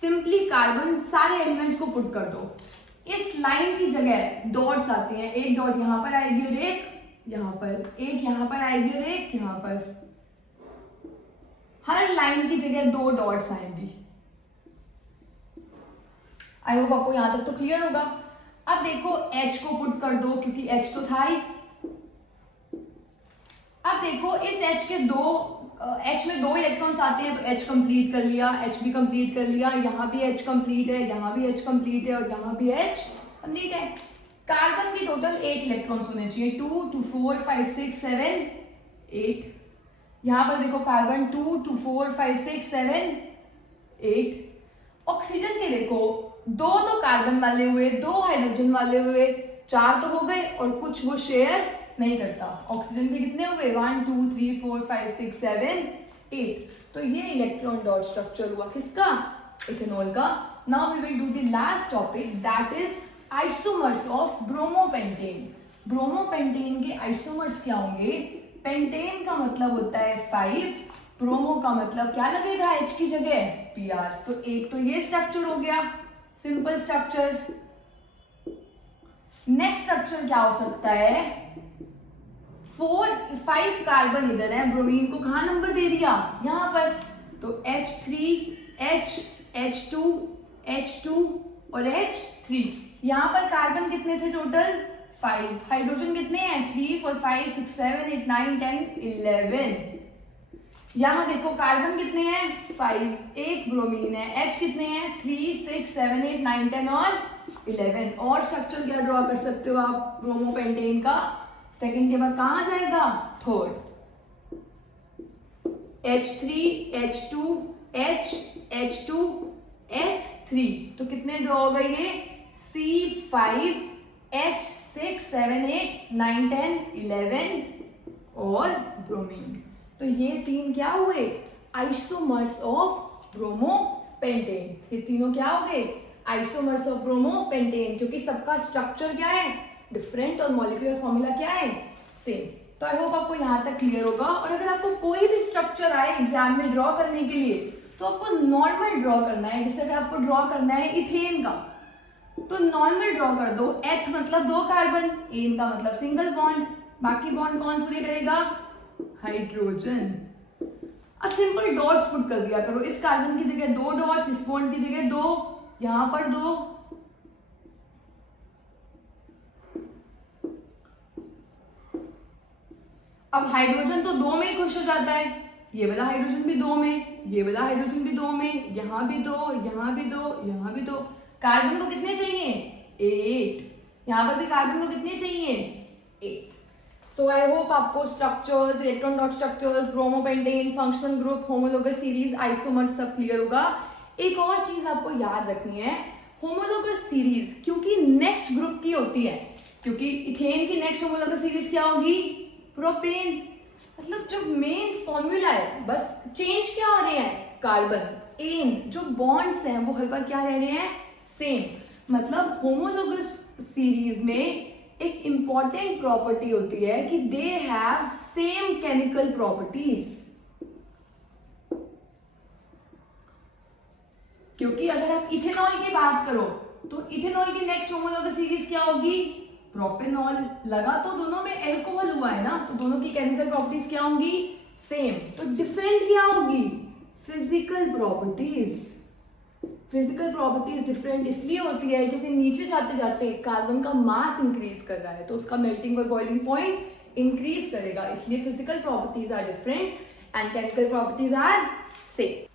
सिंपली कार्बन सारे एलिमेंट्स को पुट कर दो। इस लाइन की जगह डॉट्स आती हैं, एक डॉट यहाँ पर आएगी और एक यहाँ पर, एक यहाँ पर आएगी और एक यहाँ पर। हर लाइन की जगह 2 डॉट्स आएंगी। आई होप आपको यहां तक तो क्लियर होगा। अब देखो H को पुट कर दो क्योंकि H तो था ही। अब देखो इस H के H में 2 इलेक्ट्रॉन्स आते हैं तो H कंप्लीट कर लिया, H भी कंप्लीट कर लिया, यहाँ भी H कंप्लीट है, यहाँ भी H कंप्लीट है और यहाँ भी H कंप्लीट है। कार्बन की टोटल 8 इलेक्ट्रॉन्स होने चाहिए, 2 2 4 5 6 7 8। यहाँ पर देखो कार्बन 2 2 4 5 6 7 8। ऑक्सीजन के देखो 2 तो कार्बन वाले हुए, 2 हाइड्रोजन वाले हुए, 4 तो हो गए और कुछ वो शेयर नहीं करता। ऑक्सीजन के कितने हुए 1 2 3 4 5 6 7 8। तो ये इलेक्ट्रॉन डॉट स्ट्रक्चर हुआ किसका इथेनॉल का। Now we will do the last topic that is isomers of bromopentane. Bromopentane के आइसोमर्स क्या होंगे। पेंटेन का मतलब होता है 5, ब्रोमो का मतलब क्या लगेगा H की जगह Pr। तो एक तो ये स्ट्रक्चर हो गया सिंपल स्ट्रक्चर। नेक्स्ट स्ट्रक्चर क्या हो सकता है 5 कार्बन इधर है, ब्रोमीन को कहा नंबर दे दिया यहां पर, तो H3 H H2 H2 और H3। यहां पर कार्बन कितने थे टोटल 5, हाइड्रोजन कितने हैं 3 4 5 6 7 8 9 10 11। यहां देखो कार्बन कितने हैं 5, एक ब्रोमीन है, H कितने हैं 3 6 7 8 9 10 और 11। और स्ट्रक्चर क्या ड्रॉ कर सकते हो आप ब्रोमोपेंटेन का, सेकंड के बाद कहां जाएगा third, H3 H2 H H2 H3। तो कितने ड्रॉ हो गए ये C5 H6 7 8 9 10 11 और ब्रोमीन। तो ये 3 क्या हुए आइसोमर्स ऑफ ब्रोमोपेंटेन। ये तीनों क्या हो गए आइसोमर्स ऑफ ब्रोमोपेंटेन, क्योंकि सबका स्ट्रक्चर क्या है डिफरेंट और मॉलिक्यूलर फॉर्मूला क्या है सेम। तो आई होप आपको यहाँ तक क्लियर होगा। और अगर आपको कोई भी स्ट्रक्चर आए एग्जाम में ड्रॉ करने के लिए तो आपको नॉर्मल ड्रॉ करना है। जैसे अगर आपको ड्रॉ करना है इथेन का तो नॉर्मल ड्रॉ कर दो, एथ मतलब 2 कार्बन, एन का मतलब सिंगल बॉन्ड, बाकी बॉन्ड कौन पूरे करेगा हाइड्रोजन। अब सिंपल डॉट्स पुट कर दिया करो, इस कार्बन की जगह 2 डॉट्स, इस बॉन्ड की जगह 2, यहां पर 2। अब हाइड्रोजन तो 2 में ही खुश हो जाता है, ये वाला हाइड्रोजन भी 2 में, ये वाला हाइड्रोजन भी 2 में, यहां भी 2, यहां भी 2, यहां भी 2। कार्बन को कितने चाहिए 8, यहां पर भी कार्बन को कितने चाहिए 8। सो आई होप आपको structures, electron dot structures, bromopentane, functional group, homologous series, isomers सब क्लियर होगा। एक और चीज आपको याद रखनी है, होमोलोगस सीरीज क्योंकि नेक्स्ट ग्रुप की होती है, क्योंकि इथेन की नेक्स्ट होमोलोगस सीरीज क्या होगी, प्रोपेन। मतलब जो मेन फॉर्मूला है, बस चेंज क्या हो रहे हैं, कार्बन, एन, जो बॉन्ड्स हैं वो हर बार क्या रह रहे हैं, सेम। मतलब होमोलोगस सीरीज में एक इंपॉर्टेंट प्रॉपर्टी होती है कि they have same chemical properties. क्योंकि अगर आप इथेनॉल की बात करो तो इथेनॉल की नेक्स्ट होमोलोगस सीरीज क्या होगी, प्रोपेनॉल। लगा तो दोनों में एल्कोहल हुआ है ना, तो दोनों की केमिकल प्रॉपर्टीज क्या होंगी, सेम। तो डिफरेंट क्या होगी, physical properties. Physical properties different इसलिए होती है क्योंकि नीचे जाते जाते कार्बन का मास इंक्रीज कर रहा है, तो उसका मेल्टिंग और बॉइलिंग पॉइंट इंक्रीज करेगा, इसलिए physical properties are different and chemical properties are same.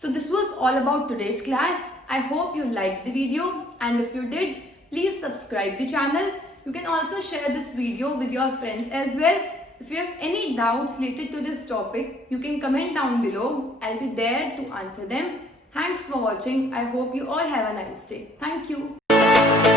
So this was all about today's class. I hope you liked the video, and if you did, please subscribe the channel. You can also share this video with your friends as well. If you have any doubts related to this topic, you can comment down below. I'll be there to answer them. Thanks for watching. I hope you all have a nice day. Thank you.